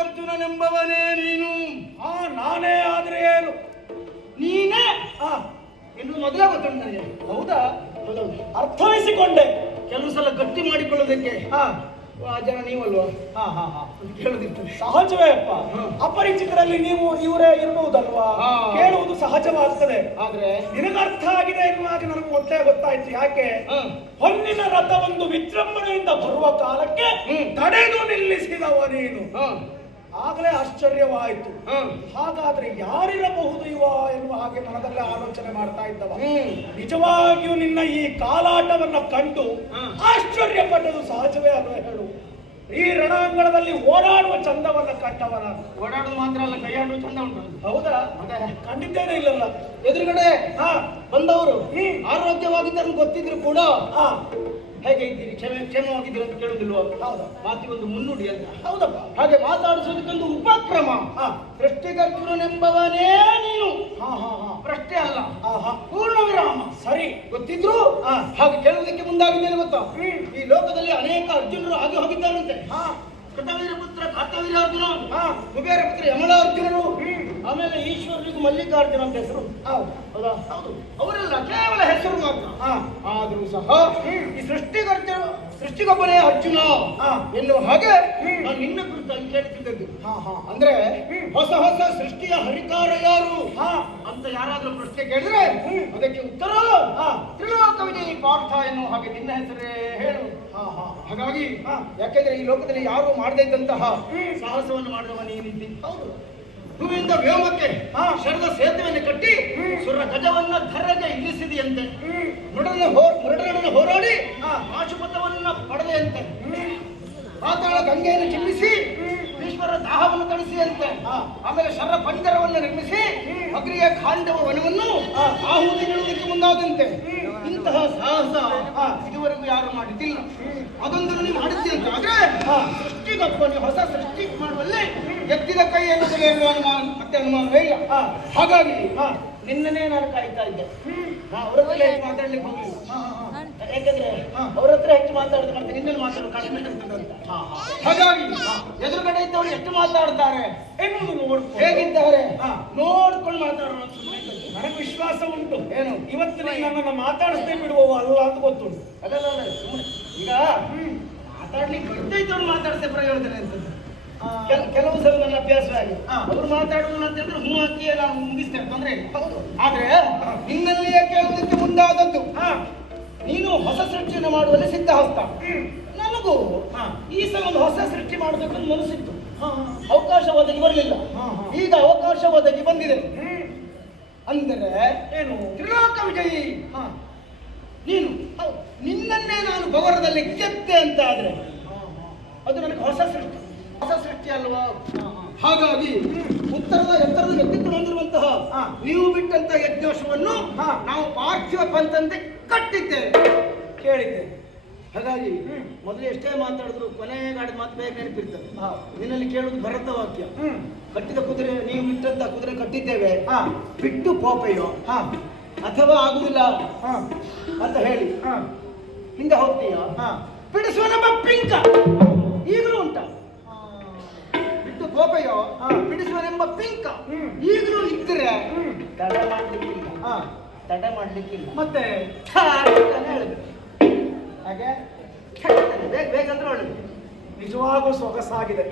ಅರ್ಜುನನೆಂಬವನೇ ನೀನು? ನಾನೇ ಆದ್ರೆ ಏನು? ನೀನೇ ಎಂದು ಮೊದಲೇ ಗೊತ್ತುಂಟು ನನಗೆ. ಹೌದಾ? ಅರ್ಥೈಸಿಕೊಂಡೆ. ಕೆಲವು ಸಲ ಗಟ್ಟಿ ಮಾಡಿಕೊಳ್ಳೋದಕ್ಕೆ ಆ ಜನ ನೀವಲ್ವಾ ಕೇಳುದಿರ್ತದೆ. ಸಹಜವೇ ಅಪ್ಪ. ಅಪರಿಚಿತರಲ್ಲಿ ನೀವು ಇವರೇ ಇರಬಹುದಲ್ವಾ? ಕೇಳುವುದು ಸಹಜವಾಗ್ತದೆ. ಆದ್ರೆ ನಿನಗರ್ಥ ಆಗಿದೆ ಎನ್ನುವಾಗ ನನಗೆ ಮೊದಲೇ ಗೊತ್ತಾಯ್ತು. ಯಾಕೆ? ಹೊನ್ನಿನ ರಥವೊಂದು ವಿಜೃಂಭಣೆಯಿಂದ ಬರುವ ಕಾಲಕ್ಕೆ ತಡೆದು ನಿಲ್ಲಿಸಿದವ ನೀನು. ಆಗಲೇ ಆಶ್ಚರ್ಯವಾಯಿತು. ಹಾಗಾದ್ರೆ ಯಾರಿರಬಹುದು ಇವ ಎನ್ನುವ ಹಾಗೆ ಮನದಲ್ಲೇ ಆಲೋಚನೆ ಮಾಡ್ತಾ ಇದ್ದವ. ನಿಜವಾಗಿಯೂ ನಿನ್ನ ಈ ಕಾಲಾಟವನ್ನ ಕಂಡು ಆಶ್ಚರ್ಯಪಟ್ಟದು ಸಹಜವೇ ಅಲ್ವೇ ಹೇಳು. ಈ ರಣಾಂಗಣದಲ್ಲಿ ಓಡಾಡುವ ಚಂದವನ್ನ ಕಂಡವನ. ಓಡಾಡುದು ಮಾತ್ರ ಅಲ್ಲ, ಕೈಯಾಡುವ ಚಂದ ಉಂಟು. ಹೌದಾ? ಖಂಡಿತೇನೆ ಇಲ್ಲಲ್ಲ. ಎದುರುಗಡೆ ಬಂದವರು ಆರೋಗ್ಯವಾಗಿದ್ದರು ಗೊತ್ತಿದ್ರು ಕೂಡ ಹೇಗೆ ಇದ್ದೀರಿ, ಕ್ಷೇಮವಾಗಿದ್ದೀರಿ ಅಂತ ಕೇಳುದಿಲ್ವ? ಹೌದಾ? ಮಾತಿಗೊಂದು ಮುನ್ನುಡಿ ಅಂತ. ಹೌದಪ್ಪ. ಹಾಗೆ ಮಾತಾಡಿಸೋದಕ್ಕೊಂದು ಉಪಕ್ರಮ. ಸೃಷ್ಟಿಕರ್ತನೆಂಬವನೇ ನೀನು. ಪ್ರಶ್ನೆ ಅಲ್ಲ, ಪೂರ್ಣ ವಿರಾಮ. ಸರಿ, ಗೊತ್ತಿದ್ರು ಹಾಗೆ ಕೇಳುವುದಕ್ಕೆ ಮುಂದಾಗಿದ್ದೇನೆ ಗೊತ್ತಾ? ಈ ಲೋಕದಲ್ಲಿ ಅನೇಕ ಅರ್ಜುನರು ಹಾಗೆ ಹೋಗಿದ್ದಾರಂತೆ. ಕೃತವೀರ ಪುತ್ರ ಕಾರ್ತವೀರ ಅರ್ಜುನ, ಕುಬೇರ ಪುತ್ರ ಯಮಲ ಅರ್ಜುನರು, ಆಮೇಲೆ ಈಶ್ವರನಿಗೂ ಮಲ್ಲಿಕಾರ್ಜುನ ಅಂತ ಹೆಸರು. ಹೌದಾ? ಹೌದು. ಅವರೆಲ್ಲ ಕೇವಲ ಹೆಸರು ಮಾತ್ರ. ಆದ್ರೂ ಸಹ ಈ ಸೃಷ್ಟಿಗೊಬ್ಬನೇ ಅರ್ಜುನ ಎನ್ನುವ ಹಾಗೆ ನಾನು ನಿನ್ನ ಕುರಿತಾಗಿ ಕೇಳ್ತಿದ್ದದ್ದು. ಅಂದ್ರೆ ಹೊಸ ಹೊಸ ಸೃಷ್ಟಿಯ ಹರಿಕಾರ ಯಾರು ಅಂತ ಯಾರಾದ್ರೂ ಪ್ರಶ್ನೆ ಕೇಳಿದ್ರೆ ಅದಕ್ಕೆ ಉತ್ತರ ತ್ರಿಲೋಕ ವಿಜಯಿ ಪಾರ್ಥ ಎನ್ನುವ ಹಾಗೆ ನಿನ್ನ ಹೆಸರೇ ಹೇಳು. ಹಾಗಾಗಿ ಯಾಕೆಂದ್ರೆ ಈ ಲೋಕದಲ್ಲಿ ಯಾರು ಮಾಡದೇ ಇದ್ದಂತಹ ಸಾಹಸವನ್ನು ಮಾಡಿದವ ನೀನಿದ್ದಿ. ಹೌದು. ಭೂಮಿಯಿಂದ ವ್ಯೋಮಕ್ಕೆ ಶರದ ಸೇತುವೆಯನ್ನು ಕಟ್ಟಿ ಸುರ ಗಜವನ್ನ ಧರೆಗೆ ಇಳಿಸಿದೆಯಂತೆ. ಮೃಡನನ್ನು ಹೋರಾಡಿ ಪಾಶುಪಥವನ್ನ ಪಡೆದೆಯಂತೆ. ಪಾತಾಳ ಗಂಗೆಯನ್ನು ಚಿಮ್ಮಿಸಿ ಈಶ್ವರ ದಾಹವನ್ನು ತಣಿಸಿದಂತೆ. ಆಮೇಲೆ ಶರ ಪಂಜರವನ್ನು ನಿರ್ಮಿಸಿ ಅಗ್ರಿಯ ಖಾಂಡವ ವನವನ್ನು ಆಹುತಿ ನೀಡುವುದಕ್ಕೆ ಮುಂದಾದಂತೆ. ಇಂತಹ ಸಾಹಸ ಇದುವರೆಗೂ ಯಾರು ಮಾಡಿದ್ದಿಲ್ಲ. ಅದೊಂದನ್ನು ನೀವು ಮಾಡಿದ್ದಂತೆ. ಆದ್ರೆ ಸೃಷ್ಟಿಗೊಬ್ಬ ಹೊಸ ಸೃಷ್ಟಿ ಮಾಡುವಲ್ಲಿ ಎತ್ತಿದ ಕೈ ಎನ್ನುವುದೇ ಅನುಮಾನ, ಮತ್ತೆ ಅನುಮಾನವೇ ಇಲ್ಲ. ಹಾಗಾಗಿ ನಿನ್ನನೇ ನಾನು ಕಾಯ್ತಾ ಇದ್ದೆ. ಅವರ ಹತ್ರ ಹೆಚ್ಚು ಮಾತಾಡ್ಲಿಕ್ಕೆ ಹೋಗಿಲ್ಲ. ಯಾಕಂದ್ರೆ ಅವ್ರ ಹತ್ರ ಹೆಚ್ಚು ಮಾತಾಡಿದ್ರೆ ಮತ್ತೆ ನಿನ್ನಲ್ಲಿ ಮಾತಾಡೋದು ಕಡಿಮೆ ಇರ್ತದೆ ಅಂತ. ಹಾಗಾಗಿ ಎದುರುಗಡೆ ಇದ್ದವರು ಎಷ್ಟು ಮಾತಾಡ್ತಾರೆ ಎನ್ನುವುದು ನೋಡ್ಕೊಂಡು, ಹೇಗಿದ್ದಾರೆ ನೋಡ್ಕೊಂಡು ಮಾತಾಡೋಣ. ನನಗೆ ವಿಶ್ವಾಸ ಉಂಟು. ಏನು ಇವತ್ತು ನನ್ನನ್ನು ಮಾತಾಡಿಸ್ತೇ ಬಿಡುವವ ಅಲ್ಲ ಅಂತ ಗೊತ್ತುಂಟು. ಅಲ್ಲ ಈಗ ಮಾತಾಡ್ಲಿಕ್ಕೆ ಬರ್ತಾ ಇದ್ದವ್ರು ಮಾತಾಡಿಸ್ತೇ ಪ್ರಯೋಜನ ಅಂತದ್ದು. ಕೆಲವು ಸಲ ನನ್ನ ಅಭ್ಯಾಸವೇ ಆಗಿದೆ. ಅವರು ಮಾತಾಡೋಣ ಅಂತ ಹೇಳಿದ್ರೆ ಹೂ ಹಾಕಿಯೇ ನಾವು ಮುಗಿಸ್ತೇವೆ, ತೊಂದರೆ ಇಲ್ಲ. ಹೌದು. ಆದ್ರೆ ನಿನ್ನಲ್ಲಿಯೇ ಕೇಳುವುದಕ್ಕೆ ಮುಂದಾದದ್ದು. ನೀನು ಹೊಸ ಸೃಷ್ಟಿಯನ್ನು ಮಾಡುವಲ್ಲಿ ಸಿದ್ಧಹಸ್ತ. ನನಗೂ ಈ ಸಲ ಒಂದು ಹೊಸ ಸೃಷ್ಟಿ ಮಾಡಬೇಕಂತ ಮನಸ್ಸಿತ್ತು. ಅವಕಾಶ ಒದಗಿ ಬರಲಿಲ್ಲ. ಈಗ ಅವಕಾಶ ಒದಗಿ ಬಂದಿದೆ. ಅಂದರೆ ಏನು? ತ್ರಿಲೋಕ ವಿಜಯಿ ಪವರದಲ್ಲಿ ಗೆದ್ದೆ ಅಂತ ಆದ್ರೆ ಅದು ನನಗೆ ಹೊಸ ಸೃಷ್ಟಿ ಅಲ್ವಾ? ಹಾಗಾಗಿ ಉತ್ತರದ ಎತ್ತರದ ವ್ಯಕ್ತಿತ್ವ ಹೊಂದಿರುವಂತಹ ನೀವು ಬಿಟ್ಟಂತಹ ಯಜ್ಞೋತ್ಸವವನ್ನು ನಾವು ಪಾರ್ಥಿವ ಪಂಥಂತೆ ಕಟ್ಟಿದ್ದೇವೆ, ಕೇಳಿದ್ದೇವೆ. ಹಾಗಾಗಿ ಮೊದಲು ಎಷ್ಟೇ ಮಾತಾಡಿದ್ರು ಕೊನೆಗಾಡಿದ ಮಾತು ಬೇಗ ನೆನಪಿರ್ತದೆ. ನಿನ್ನಲ್ಲಿ ಕೇಳುವುದು ಭರತ ವಾಕ್ಯ. ಕಟ್ಟಿದ ಕುದುರೆ, ನೀವು ಬಿಟ್ಟಂತ ಕುದುರೆ ಕಟ್ಟಿದ್ದೇವೆ, ಬಿಟ್ಟು ಕೋಪೆಯೋ ಅಥವಾ ಆಗುದಿಲ್ಲ ಅಂತ ಹೇಳಿ ಹಿಂದೆ ಹೋಗ್ತೀಯ, ಬಿಡಿಸುವ ನಮ್ಮ ಪಿಂಕ ಈಗಲೂ ಉಂಟ. ಬಿಟ್ಟು ಕೋಪೆಯೋ ಬಿಡಿಸುವನೆಂಬ ಪಿಂಕ ಈಗಲೂ ಇದ್ರೆ ತಡ ಮಾಡ್ಲಿಕ್ಕಿಲ್ಲ ಮತ್ತೆ ಹೇಳಬೇಕು. ಹಾಗೆ ಬೇಗ ಬೇಗ ಅಂದ್ರೆ ಒಳ್ಳೆದು. ನಿಜವಾಗೂ ಸೊಗಸಾಗಿದೆ.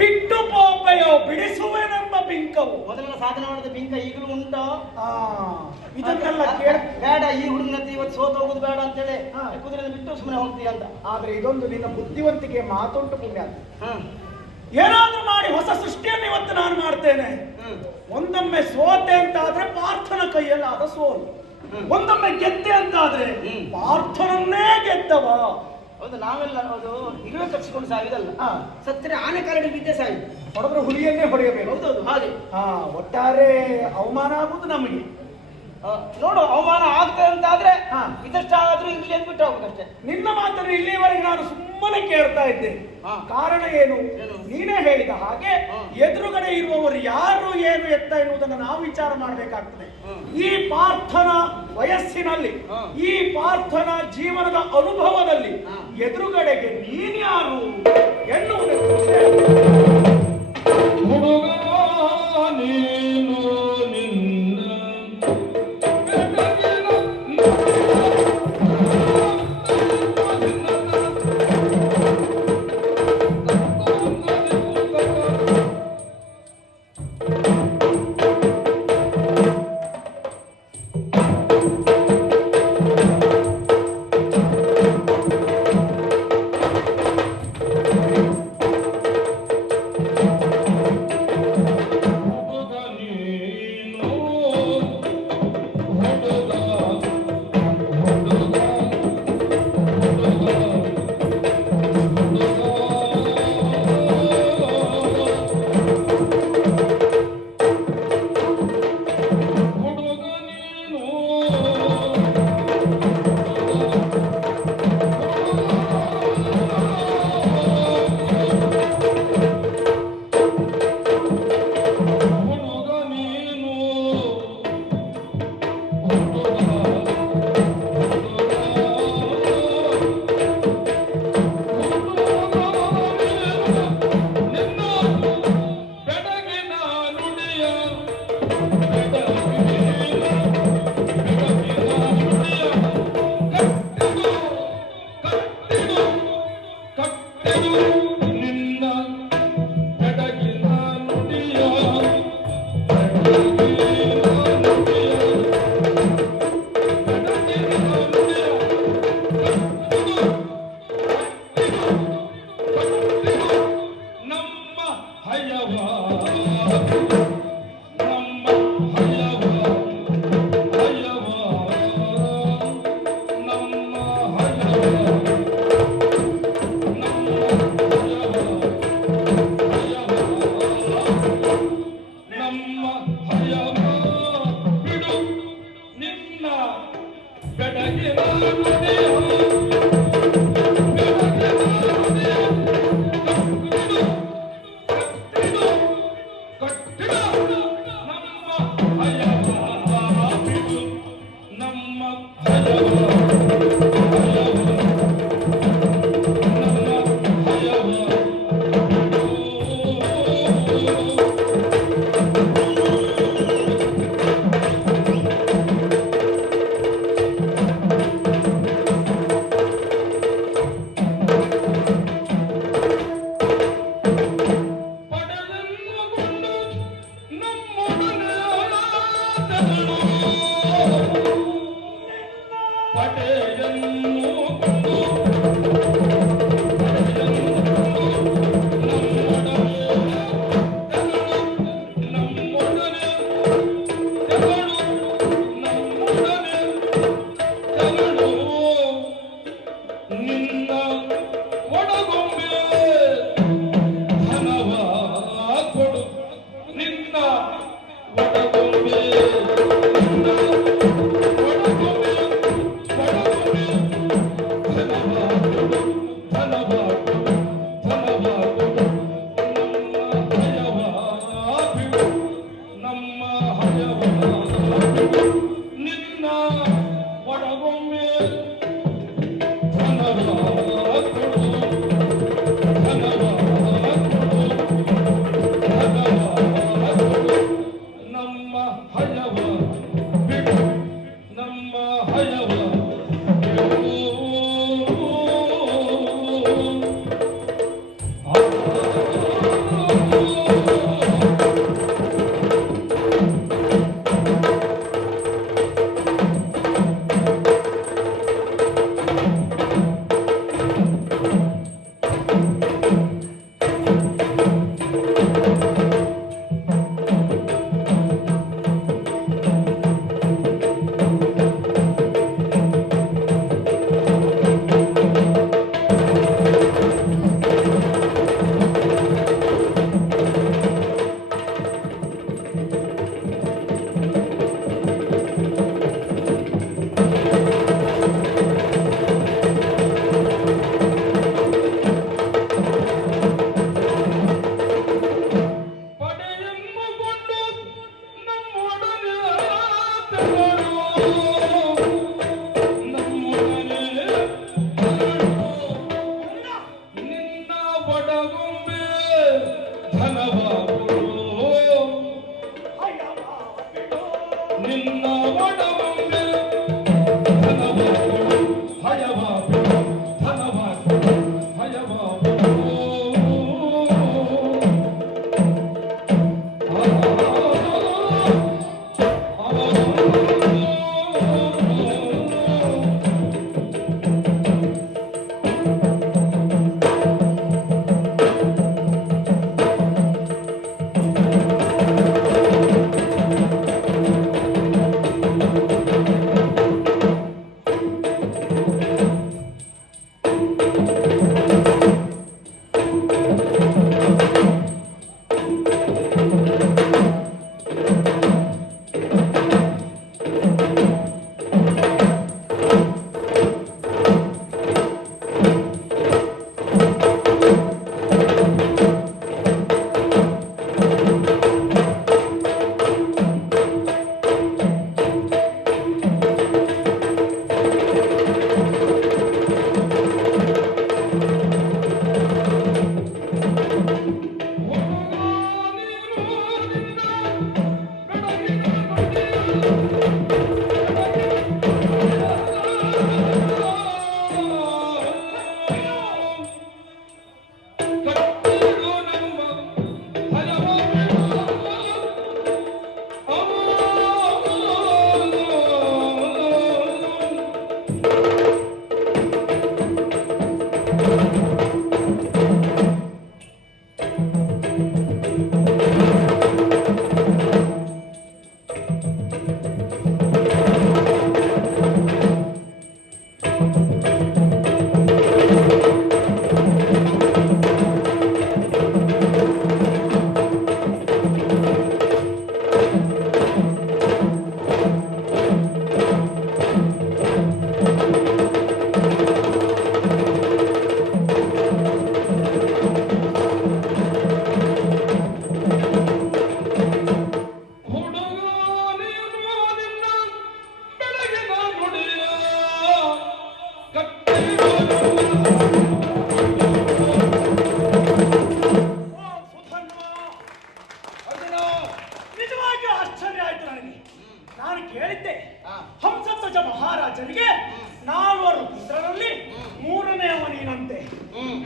ಬಿಟ್ಟು ಪೋಪೆಯೋ ಬಿಡಿಸುವೆನೆಂಬ ಬಿಂಕವು ಮೊದಲೆಲ್ಲ ಸಾಧನೆ ಮಾಡಿದ ಬಿಂಕ ಈಗಲೂ ಉಂಟು. ಇದನ್ನೆಲ್ಲ ಬೇಡ, ಈ ಹುಡುಗನಂತೆ ಇವತ್ತು ಸೋತ ಹೋಗುದು ಬೇಡ ಅಂತೇಳಿ ಕುದುರೆ ಬಿಟ್ಟು ಸುಮ್ಮನೆ ಹೋಗ್ತೀಯ ಅಂತ. ಆದ್ರೆ ಇದೊಂದು ನಿನ್ನ ಬುದ್ಧಿವಂತಿಕೆ ಮಾತುಂಟು ಪುಣ್ಯ. ಏನಾದ್ರೂ ಮಾಡಿ ಹೊಸ ಸೃಷ್ಟಿಯನ್ನು ಇವತ್ತು ನಾನು ಮಾಡ್ತೇನೆ. ಒಂದೊಮ್ಮೆ ಸೋತೆ ಅಂತಾದ್ರೆ ಪಾರ್ಥನ ಕೈಯಲ್ಲಿ ಆದ ಸೋಲು, ಒಂದೊಮ್ಮೆ ಗೆದ್ದೆ ಅಂತಾದ್ರೆ ಪಾರ್ಥನನ್ನೇ ಗೆದ್ದವ. ಹೌದು, ನಾವೆಲ್ಲ ಅದು ಇರುವೆ ಕಚ್ಚಿಕೊಂಡು ಸಾವಿದಲ್ಲ, ಸತ್ತರೆ ಆನೆ ಕಾಲಡಿ ಬಿದ್ದೆ ಸಾಯಿ, ಹೊಡೆದ್ರೆ ಹುಲಿಯನ್ನೇ ಹೊಡೆಯಬೇಕು. ಹೌದೌದು ಹಾಗೆ. ಒಟ್ಟಾರೆ ಅವಮಾನ ಆಗುದು ನಮಗೆ. ನೋಡು, ಅವಮಾನ ಆಗ್ತದೆ ಅಂತಾದ್ರೆ ಇದಷ್ಟಾದ್ರೂ ಇಲ್ಲಿ ಅಂದ್ಬಿಟ್ಟು ಹೋಗುದಷ್ಟೇ. ನಿನ್ನ ಮಾತನ್ನು ಇಲ್ಲಿವರೆಗೆ ನಾನು ಸುಮ್ಮನೆ ಕೇಳ್ತಾ ಇದ್ದೆ. ಕಾರಣ ಏನು? ನೀನೇ ಹೇಳಿದ ಹಾಗೆ ಎದುರುಗಡೆ ಇರುವವರು ಯಾರು ಏನು ಎತ್ತ ಎನ್ನುವುದನ್ನು ನಾವು ವಿಚಾರ ಮಾಡಬೇಕಾಗ್ತದೆ. ಈ ಪಾರ್ಥನ ವಯಸ್ಸಿನಲ್ಲಿ, ಈ ಪಾರ್ಥನ ಜೀವನದ ಅನುಭವದಲ್ಲಿ ಎದುರುಗಡೆಗೆ ನೀನ್ಯಾರು ಎನ್ನುವುದಕ್ಕೆ ಹುಡುಗ ನೀನು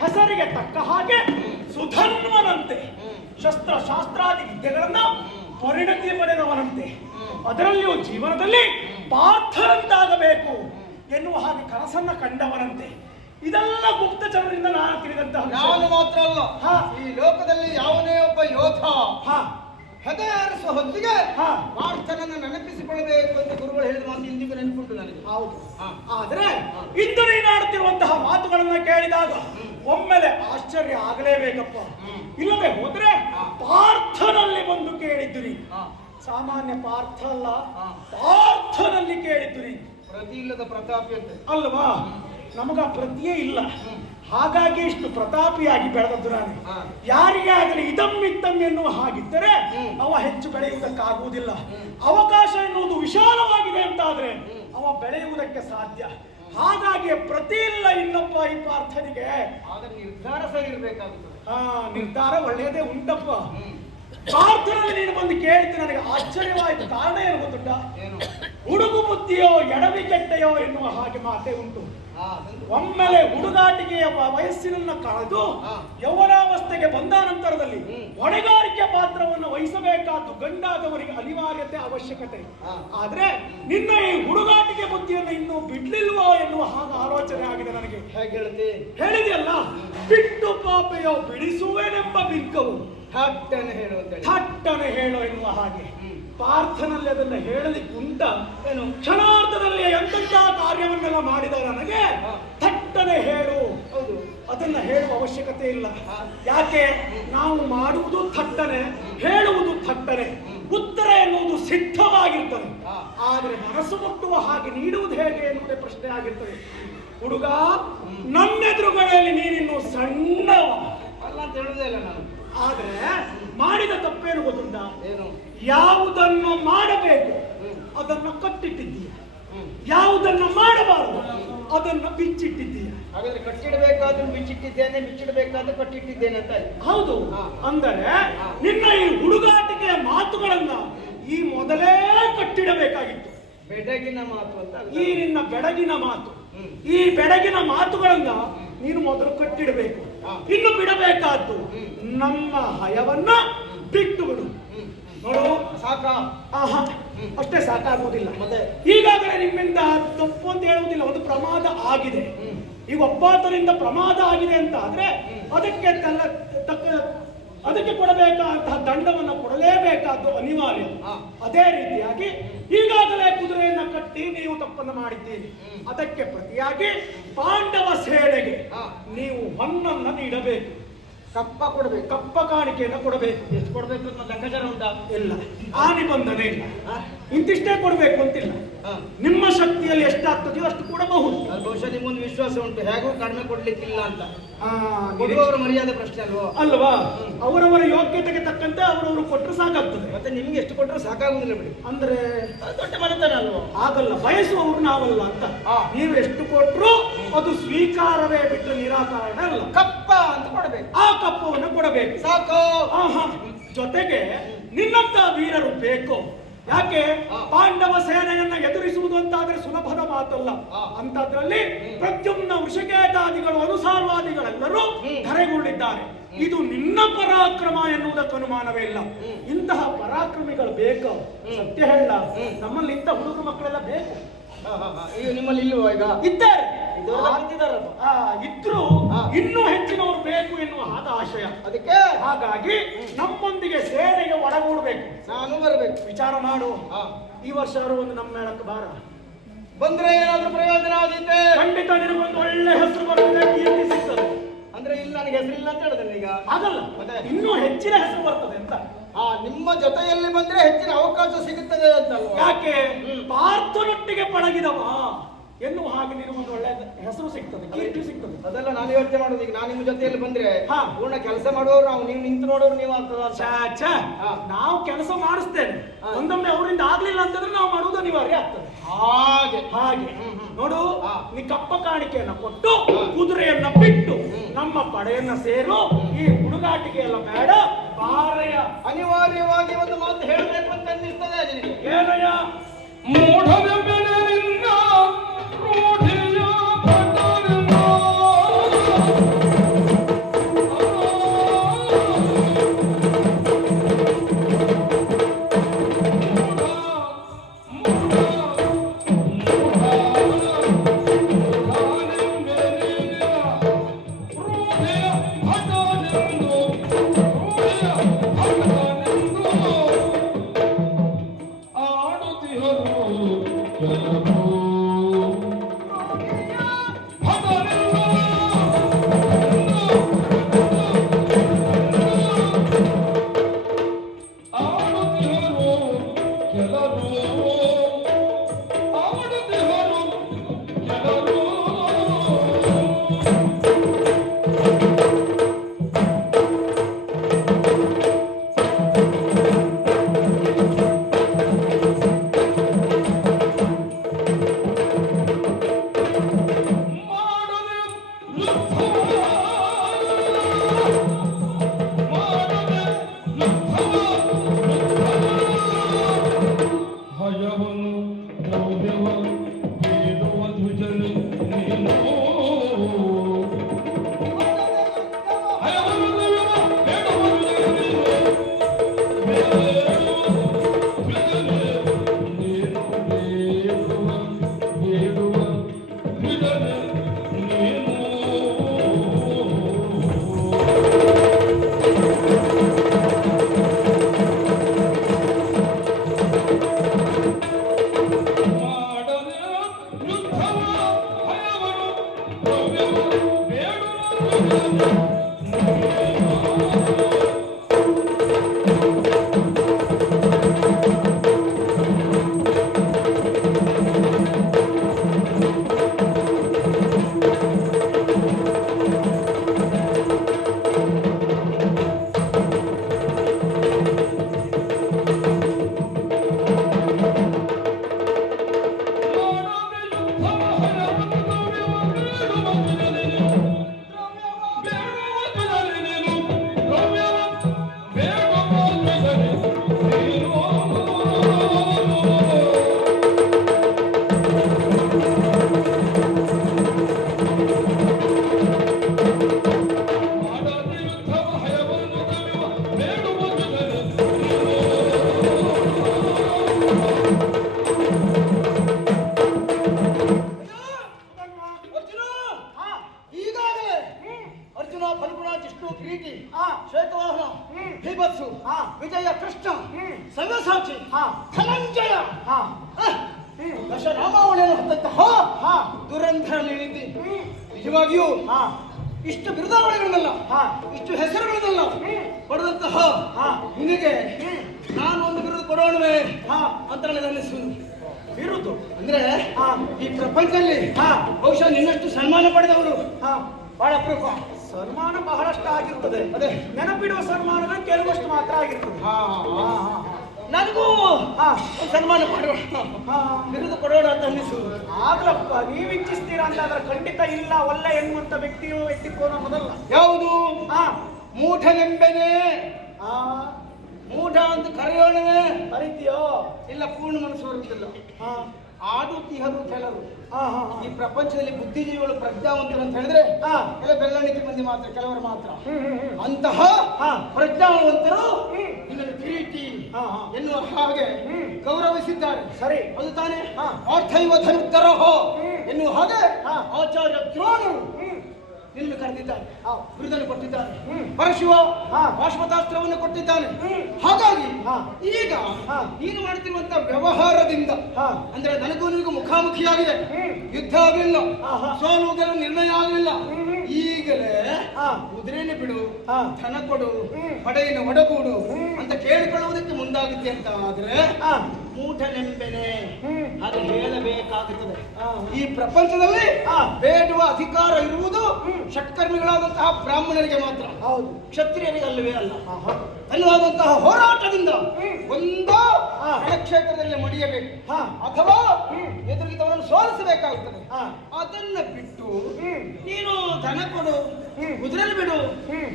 ಹೆಸರಿಗೆ ತಕ್ಕ ಹಾಗೆ ಸುಧನ್ವನಂತೆ ಶಸ್ತ್ರ ಶಾಸ್ತ್ರಾದಿ ವಿದ್ಯೆಗಳನ್ನ ಪರಿಣತಿ ಪಡೆದವನಂತೆ ಅದರಲ್ಲಿಯೂ ಜೀವನದಲ್ಲಿ ಪಾರ್ಥರಂತಾಗಬೇಕು ಎನ್ನುವ ಹಾಗೆ ಕನಸನ್ನ ಕಂಡವನಂತೆ. ಇದೆಲ್ಲ ಗುಪ್ತಚರರಿಂದ ನಾನು ತಿಳಿದಂತಹ ನಾನು ಮಾತ್ರ ಅಲ್ಲ, ಈ ಲೋಕದಲ್ಲಿ ಯಾವುದೇ ಒಬ್ಬ ಯೋಧ ಹೃದಯರಿಸುವ ಹೊತ್ತಿಗೆ ಪಾರ್ಥನನ್ನು ನೆನಪಿಸಿಕೊಳ್ಳಬೇಕು ಅಂತ ಗುರುಗಳು ಹೇಳಿದ ಮಾತು ಇಂದಿಗೂ ನೆನಪುಂಟು ನನಗೆ. ಹೌದು, ಆದ್ರೆ ಇಂದು ನೀನಾಡುತ್ತಿರುವಂತಹ ಮಾತುಗಳನ್ನ ಕೇಳಿದಾಗ ಒಮ್ಮೆಲೆ ಆಶ್ಚರ್ಯ ಆಗಲೇಬೇಕಪ್ಪ. ಇಲ್ಲದೆ ಹೋದ್ರೆ ಪಾರ್ಥನಲ್ಲಿ ಬಂದು ಕೇಳಿದ್ದುರಿ, ಸಾಮಾನ್ಯ ಪಾರ್ಥ ಅಲ್ಲ, ಪಾರ್ಥನಲ್ಲಿ ಕೇಳಿದ್ದುರಿ. ಪ್ರತಿ ಇಲ್ಲದ ಪ್ರತಾಪಿ ಅಂತ ಅಲ್ವಾ? ನಮಗ ಪ್ರತಿಯೇ ಇಲ್ಲ, ಹಾಗಾಗಿ ಇಷ್ಟು ಪ್ರತಾಪಿಯಾಗಿ ಬೆಳೆದದ್ದು ನಾನು. ಯಾರಿಗೇ ಆಗಲಿ ಇದಮ್ಮಿತ್ತಂ ಎನ್ನುವ ಹಾಗಿದ್ದರೆ ಅವ ಹೆಚ್ಚು ಬೆಳೆಯುವುದಕ್ಕಾಗುವುದಿಲ್ಲ. ಅವಕಾಶ ಎನ್ನುವುದು ವಿಶಾಲವಾಗಿದೆ ಅಂತಾದ್ರೆ ಅವ ಬೆಳೆಯುವುದಕ್ಕೆ ಸಾಧ್ಯ. ಹಾಗಾಗಿ ಪ್ರತಿ ಇಲ್ಲ ಇನ್ನೊಬ್ಬ ಈ ಪಾರ್ಥನಿಗೆ. ಆದ್ರೆ ನಿರ್ಧಾರ ಸರಿ ಇರ್ಬೇಕಾಗುತ್ತದೆ. ನಿರ್ಧಾರ ಒಳ್ಳೆಯದೇ ಉಂಟಪ್ಪ. ಪಾರ್ಥನಲ್ಲಿ ನೀನು ಬಂದು ಕೇಳಿದ್ದು ನನಗೆ ಆಶ್ಚರ್ಯವಾಯಿತು. ಕಾರಣ ಏನು ಗೊತ್ತುಂಟ? ಏನು? ಹುಡುಗು ಬುದ್ಧಿಯೋ ಎಡವಿ ಕೆಟ್ಟೆಯೋ ಎನ್ನುವ ಹಾಗೆ ಮಾತೇ ಉಂಟು. ಒಮ್ಮೆಲೆ ಹುಡುಗಾಟಿಕೆಯ ವಯಸ್ಸಿನನ್ನ ಕಳೆದು ಯೌವನಾವಸ್ಥೆಗೆ ಬಂದ ನಂತರದಲ್ಲಿ ಹೊಣೆಗಾರಿಕೆ ಪಾತ್ರವನ್ನು ವಹಿಸಬೇಕಾದ್ದು ಗಂಡಾದವರಿಗೆ ಅನಿವಾರ್ಯತೆ ಅವಶ್ಯಕತೆ. ಆದ್ರೆ ನಿನ್ನ ಈ ಹುಡುಗಾಟಿಕೆ ಬುದ್ಧಿಯನ್ನು ಇನ್ನೂ ಬಿಡ್ಲಿಲ್ವೋ ಎನ್ನುವ ಹಾಗೆ ಆಲೋಚನೆ ಆಗಿದೆ ನನಗೆ. ಹೇಗೆ ಹೇಳ್ತಿ? ಹೇಳಿದೆಯಲ್ಲ, ಬಿಟ್ಟು ಪಾಪೆಯೋ ಬಿಡಿಸುವೆನೆಂಬ ಬಿಂಕವು ಥಟ್ಟನೆ ಹೇಳುವಂತ ಥಟ್ಟನೆ ಹೇಳೋ ಎನ್ನುವ ಹಾಗೆ ಪಾರ್ಥನಲ್ಲಿ ಅದನ್ನ ಹೇಳಲಿಕ್ಕೆ ಉಂಟ ಏನು? ಕ್ಷಣಾರ್ಧದಲ್ಲಿ ಎಂತೆಂಥ ಕಾರ್ಯವನ್ನೆಲ್ಲ ಮಾಡಿದ ನನಗೆ ಥಟ್ಟನೆ ಹೇಳು. ಹೌದು, ಅದನ್ನ ಹೇಳುವ ಅವಶ್ಯಕತೆ ಇಲ್ಲ. ಯಾಕೆ? ನಾವು ಮಾಡುವುದು ಥಟ್ಟನೆ, ಹೇಳುವುದು ಥಟ್ಟನೆ, ಉತ್ತರ ಎನ್ನುವುದು ಸಿದ್ಧವಾಗಿರ್ತದೆ. ಆದರೆ ಮನಸ್ಸು ಮುಟ್ಟುವ ಹಾಗೆ ನೀಡುವುದು ಹೇಗೆ ಎನ್ನುವುದೇ ಪ್ರಶ್ನೆ ಆಗಿರ್ತದೆ. ಹುಡುಗ, ನನ್ನೆದುರುಗಳಲ್ಲಿ ನೀನಿನ್ನು ಸಣ್ಣವ ಅಲ್ಲ ಅಂತ ಹೇಳುವುದೇ ಇಲ್ಲ ನಾನು. ಆದ್ರೆ ಮಾಡಿದ ತಪ್ಪೇನು ಗೊತ್ತುಂಟ? ಏನು? ಯಾವುದನ್ನು ಮಾಡಬೇಕು ಅದನ್ನು ಕಟ್ಟಿಟ್ಟಿದ್ದೀಯ, ಯಾವುದನ್ನು ಮಾಡಬಾರದು ಅದನ್ನು ಬಿಚ್ಚಿಟ್ಟಿದ್ದೀಯ. ಹಾಗಾದ್ರೆ ಕಟ್ಟಿಡಬೇಕಾದ್ರೂ ಬಿಚ್ಚಿಟ್ಟಿದ್ದೇನೆ, ಬಿಚ್ಚಿಡಬೇಕಾದ್ರೂ ಕಟ್ಟಿಟ್ಟಿದ್ದೇನೆ ಅಂತ. ಹೌದು. ಅಂದರೆ ನಿನ್ನ ಈ ಹುಡುಗಾಟಿಕೆಯ ಮಾತುಗಳನ್ನ ಈ ಮೊದಲೇ ಕಟ್ಟಿಡಬೇಕಾಗಿತ್ತು. ಬೆಡಗಿನ ಮಾತು ಅಂತ. ಈ ನಿನ್ನ ಬೆಡಗಿನ ಮಾತು, ಈ ಬೆಡಗಿನ ಮಾತುಗಳನ್ನ ನೀನು ಮೊದಲು ಕಟ್ಟಿಡಬೇಕು. ಇನ್ನು ಬಿಡಬೇಕಾದ್ದು ನಮ್ಮ ಹಯವನ್ನ ಬಿಟ್ಟು ಬಿಡು. ನೋಡು, ಸಾಕ? ಅಷ್ಟೇ ಸಾಕಾಗುವುದಿಲ್ಲ. ಮತ್ತೆ ಈಗಾಗಲೇ ನಿಮ್ಮಿಂದ ತಪ್ಪು ಅಂತ ಹೇಳುವುದಿಲ್ಲ, ಒಂದು ಪ್ರಮಾದ ಆಗಿದೆ. ಈಗ ಒಬ್ಬಾತನಿಂದ ಪ್ರಮಾದ ಆಗಿದೆ ಅಂತ ಆದ್ರೆ ಅದಕ್ಕೆ ಕೊಡಬೇಕಾದಂತಹ ದಂಡವನ್ನು ಕೊಡಲೇಬೇಕಾದ್ದು ಅನಿವಾರ್ಯ. ಅದೇ ರೀತಿಯಾಗಿ ಈಗಾಗಲೇ ಕುದುರೆಯನ್ನ ಕಟ್ಟಿ ನೀವು ತಪ್ಪನ್ನು ಮಾಡಿದ್ದೀರಿ. ಅದಕ್ಕೆ ಪ್ರತಿಯಾಗಿ ಪಾಂಡವ ಸೇನೆಗೆ ನೀವು ಹೊನ್ನನ್ನು ನೀಡಬೇಕು, ಕಪ್ಪ ಕೊಡಬೇಕು, ಕಪ್ಪ ಕಾಣಿಕೆಯನ್ನು ಕೊಡಬೇಕು. ಎಷ್ಟು ಕೊಡಬೇಕು ಅಂತ ಲೆಕ್ಕಾಚಾರ ಉಂಟಾ? ಇಲ್ಲ, ಆ ನಿಬಂಧನೆ ಇಲ್ಲ. ಇಂತಿಷ್ಟೇ ಕೊಡಬೇಕು ಅಂತಿಲ್ಲ. ನಿಮ್ಮ ಶಕ್ತಿಯಲ್ಲಿ ಎಷ್ಟಾಗ್ತದೆಯೋ ಅಷ್ಟು ಕೊಡಬಹುದು. ಬಹುಶಃ ನಿಮ್ಮೊಂದು ವಿಶ್ವಾಸ ಉಂಟು, ಹೇಗೂ ಕಡಿಮೆ ಕೊಡ್ಲಿಕ್ಕಿಲ್ಲ ಅಂತ. ಕೊಡುವವರ ಮರ್ಯಾದೆ ಪ್ರಶ್ನೆ ಅಲ್ವಾ? ಅವರವರ ಯೋಗ್ಯತೆಗೆ ತಕ್ಕಂತೆ ಅವರವರು ಕೊಟ್ಟರು ಸಾಕಾಗ್ತದೆ. ಮತ್ತೆ ನಿಮ್ಗೆ ಎಷ್ಟು ಕೊಟ್ಟರು ಸಾಕಾಗುದಿಲ್ಲ ಬಿಡಿ. ಅಂದ್ರೆ ದೊಡ್ಡ ಮನೆತನ ಅಲ್ವಾ? ಆಗಲ್ಲ, ಬಯಸುವವರು ನಾವಲ್ಲ ಅಂತ. ನೀವು ಎಷ್ಟು ಕೊಟ್ಟರು ಅದು ಸ್ವೀಕಾರವೇ ಬಿಟ್ಟರೆ ನಿರಾಕರಣೆ ಅಲ್ಲ. ಕಪ್ಪ ಅಂತ ಕೊಡಬೇಕು, ಆ ಕಪ್ಪವನ್ನು ಕೊಡಬೇಕು. ಸಾಕು. ಜೊತೆಗೆ ನಿನ್ನಂತ ವೀರರು ಬೇಕು. ಯಾಕೆ? ಪಾಂಡವ ಸೇನೆಯನ್ನ ಎದುರಿಸುವುದು ಅಂತಾದ್ರೆ ಸುಲಭದ ಮಾತಲ್ಲ. ಅಂತದ್ರಲ್ಲಿ ಪ್ರದ್ಯುಮ್ನ ವೃಷಕೇತಾದಿಗಳು ಅನುಸಾರವಾದಿಗಳೆಲ್ಲರೂ ಧರೆಗೊಂಡಿದ್ದಾರೆ. ಇದು ನಿನ್ನ ಪರಾಕ್ರಮ ಎನ್ನುವುದಕ್ಕೆ ಅನುಮಾನವೇ ಇಲ್ಲ. ಇಂತಹ ಪರಾಕ್ರಮಿಗಳು ಬೇಕು. ಸತ್ಯ ಹೇಳ, ನಮ್ಮಲ್ಲಿ ಇಂಥ ಹುಡುಗ ಮಕ್ಕಳೆಲ್ಲ ಬೇಕು. ಈಗ ನಿಮ್ಮಲ್ಲಿ ಇಲ್ವಾ? ಈಗ ಇದ್ದಾರೆ, ಇದ್ರು ಇನ್ನೂ ಹೆಚ್ಚಿನವರು ಬೇಕು ಎನ್ನುವ ಆಶಯ. ಅದಕ್ಕೆ ಹಾಗಾಗಿ ನಮ್ಮೊಂದಿಗೆ ಸೇನೆಗೆ ಒಳಗೂಡಬೇಕು. ನಾನು ಬರಬೇಕು. ವಿಚಾರ ಮಾಡು. ಈ ವರ್ಷ ಒಂದು ನಮ್ಮ ಮೇಳಕ್ಕೆ ಬಾರ. ಬಂದ್ರೆ ಏನಾದ್ರೂ ಪ್ರಯೋಜನ ಆಗುತ್ತೆ. ಖಂಡಿತ ನಿನಗೊಂದು ಒಳ್ಳೆ ಹೆಸರು ಬರ್ತದೆ, ಕೀರ್ತಿ ಸಿಗ್ತದೆ. ಅಂದ್ರೆ ಇಲ್ಲಿ ನನಗೆ ಹೆಸರಿಲ್ಲ ಅಂತ ಹೇಳಿದ್ರೆ ಈಗ ಆಗಲ್ಲ, ಇನ್ನೂ ಹೆಚ್ಚಿನ ಹೆಸರು ಬರ್ತದೆ ಅಂತ. ನಿಮ್ಮ ಜೊತೆಯಲ್ಲಿ ಬಂದ್ರೆ ಹೆಚ್ಚಿನ ಅವಕಾಶ ಸಿಗುತ್ತದೆ ಅಂತ. ಯಾಕೆ? ಪಾರ್ಥನೊಟ್ಟಿಗೆ ಪಳಗಿದವ ಎನ್ನುವ ಹಾಗೆ ನಿನಗೊಂದು ಒಳ್ಳೆ ಹೆಸರು ಸಿಗ್ತದೆ, ಕೀರ್ತಿ ಸಿಗ್ತದೆ. ಅದೆಲ್ಲ ನಾನು ಯೋಚನೆ ಮಾಡೋದು. ಈಗ ನಾನು ನಿಮ್ಮ ಜೊತೆಯಲ್ಲಿ ಬಂದ್ರೆ ಪೂರ್ಣ ಕೆಲಸ ಮಾಡುವವರು ನಾವು, ನೀವು ನಿಂತು ನೋಡೋರು ನೀವು ಆಗ್ತದ. ನಾವು ಕೆಲಸ ಮಾಡಿಸ್ತೇನೆ. ಒಂದೊಮ್ಮೆ ಅವರಿಂದ ಆಗ್ಲಿಲ್ಲ ಅಂತಂದ್ರೆ ನಾವು ಮಾಡುವುದು ಅನಿವಾರ್ಯ ಆಗ್ತದೆ. ಹಾಗೆ ನೋಡು, ನೀ ಕಪ್ಪ ಕಾಣಿಕೆಯನ್ನ ಕೊಟ್ಟು ಕುದುರೆಯನ್ನ ಬಿಟ್ಟು ನಮ್ಮ ಪಡೆಯನ್ನ ಸೇರು. ಈ ಹುಡುಗಾಟಿಕೆ ಎಲ್ಲ ಬೇಡ, ಬಾರಯ್ಯ. ಅನಿವಾರ್ಯವಾಗಿ ಒಂದು ಮಾತು ಹೇಳಬೇಕು ಅಂತ ಅನ್ನಿಸ್ತದೆ ನಿನಗೆ. ಏನಯ್ಯ? ಮೂಢದ ಬೆಳೆಯಿಂದ ರೂಢಿಯ ಪಟರಿಂದ ಆಡುತ್ತಿಹರು ಅರ್ಜುನ ಈಗಾಗಲೇ ಅರ್ಜುನ ಫಲ್ಗುಣ ಜಿಷ್ಣು ಕಿರೀಟಿ ಶ್ವೇತವಾಹನ ಭೀಭತ್ಸು ವಿಜಯ ಕೃಷ್ಣ ಸವ್ಯಸಾಚಿ ಧನಂಜಯ ದಶರಾಮಾವಳಿಯನ್ನು ಹೊತ್ತಂತಹ ದುರಂಧರ ನೀತಿ ನಿಜವಾಗಿಯೂ ಇಷ್ಟು ಬಿರುದಾವಳಿಗಳನ್ನೆಲ್ಲ ಇಷ್ಟು ಹೆಸರುಗಳನ್ನೆಲ್ಲ ಪಡೆದಂತಹ ನಿನಗೆ ನಾನು ಒಂದು ಬಿರುದು ಕೊಡೋಣವೇ ಅಂತ ನನಗೆ ಅನ್ನಿಸುವುದು. ಬಿರುದು ಅಂದ್ರೆ ಈ ಪ್ರಪಂಚದಲ್ಲಿ ಬಹುಶಃ ನಿನ್ನಷ್ಟು ಸನ್ಮಾನ ಪಡೆದವರು ಬಹಳ ಅಪರೂಪ. ಸನ್ಮಾನ ಬಹಳಷ್ಟು ಆಗಿರ್ತದೆ, ಅದೇ ನೆನಪಿಡುವ ಸನ್ಮಾನ ಕೆಲವಷ್ಟು ಮಾತ್ರ ಆಗಿರ್ತದೆ. ನನಗೂ ಒಂದು ಸನ್ಮಾನ ಮಾಡೋಣ, ಬಿರುದು ಕೊಡೋಣ ಅಂತ ಅನ್ನಿಸುವುದು. ಆಗ್ಲಪ್ಪ, ನೀವು ಇಚ್ಛಿಸ್ತೀರಾ ಅಂತ ಆದ್ರೆ ಖಂಡಿತ ಇಲ್ಲ. ಒಳ್ಳೆ ಎನ್ನುವಂತ ವ್ಯಕ್ತಿಯು ಎತ್ತಿಕೋನ ಮೊದಲ ಯಾವುದು ಮೂಢನೆಂಬೆನೆ ಮೂಢ ಅಂತ ಕರೆಯೋಣವೇ ಕರಿತೀಯೋ? ಇಲ್ಲ, ಪೂರ್ಣ ಮನಸ್ಸು ಬರುತ್ತಿಲ್ಲ. ಆಡುತ್ತಿಹರು ಕೆಲವರು ಈ ಪ್ರಪಂಚದಲ್ಲಿ ಬುದ್ಧಿಜೀವಿಗಳು ಪ್ರಜ್ಞಾವಂತರು ಅಂತ ಹೇಳಿದ್ರೆ ಕೆಲ ಬೆಳ್ಳಣಿಕೆ ಮಂದಿ ಮಾತ್ರ, ಕೆಲವರು ಮಾತ್ರ. ಅಂತಹ ಪ್ರಜ್ಞಾವಂತರು ನಿನ್ನನ್ನು ಕಿರೀಟಿ ಎನ್ನುವ ಹಾಗೆ ಗೌರವಿಸಿದ್ದಾರೆ. ಸರಿ, ಅದು ತಾನೇ ಅರ್ಥೈವ ಧನುತ್ತರಹ ಎನ್ನುವ ಹಾಗೆ ಆಚಾರ್ಯ ದ್ರೋಣರು ನಿನ್ನ ಕರೆದಿದ್ದಾರೆ, ಬಿರುದನ್ನು ಕೊಟ್ಟಿದ್ದಾರೆ. ಪರಶಿವ ಪಾಶ್ವತಾಸ್ತ್ರವನ್ನು ಕೊಟ್ಟಿದ್ದಾನೆ. ಹಾಗಾಗಿ ಈಗ ನೀನು ಮಾಡ್ತಿರುವಂತ ವ್ಯವಹಾರದಿಂದ ಅಂದ್ರೆ ನನಗೂ ನಿನಗೂ ಮುಖಾಮುಖಿಯಾಗಿದೆ, ಯುದ್ಧ ಆಗಲಿಲ್ಲ, ಸೋಲು ಗೆಲುವು ನಿರ್ಣಯ ಆಗಲಿಲ್ಲ. ಈಗಲೇ ಕುದುರೆಯನ್ನು ಬಿಡು, ಧನ ಕೊಡು, ಪಡೆಯನ್ನು ಒಡಗೂಡು ಅಂತ ಕೇಳಿಕೊಳ್ಳುವುದಕ್ಕೆ ಮುಂದಾಗುತ್ತೆ ಅಂತ ಆದ್ರೆ ಮೂಢನೆಂಬೆನೆ ಅದು ಹೇಳಬೇಕಾಗುತ್ತದೆ. ಈ ಪ್ರಪಂಚದಲ್ಲಿ ಬೇಡುವ ಅಧಿಕಾರ ಇರುವುದು ಷಟ್ಕರ್ಮಿಗಳಾದಂತಹ ಬ್ರಾಹ್ಮಣರಿಗೆ ಮಾತ್ರ, ಕ್ಷತ್ರಿಯರಿಗೆ ಅಲ್ಲವೇ ಅಲ್ಲ. ಅನ್ನುವಾದಂತಹ ಹೋರಾಟದಿಂದ ಒಂದೋ ಕ್ಷೇತ್ರದಲ್ಲಿ ಮಡಿಯಬೇಕು ಅಥವಾ ಎದುರಿಗಿದವರನ್ನು ಸೋಲಿಸಬೇಕಾಗುತ್ತದೆ. ಅದನ್ನ ಬಿಟ್ಟು ನೀನು ಧನ ಕೊಡು, ಕುದುರೆ ಬಿಡು,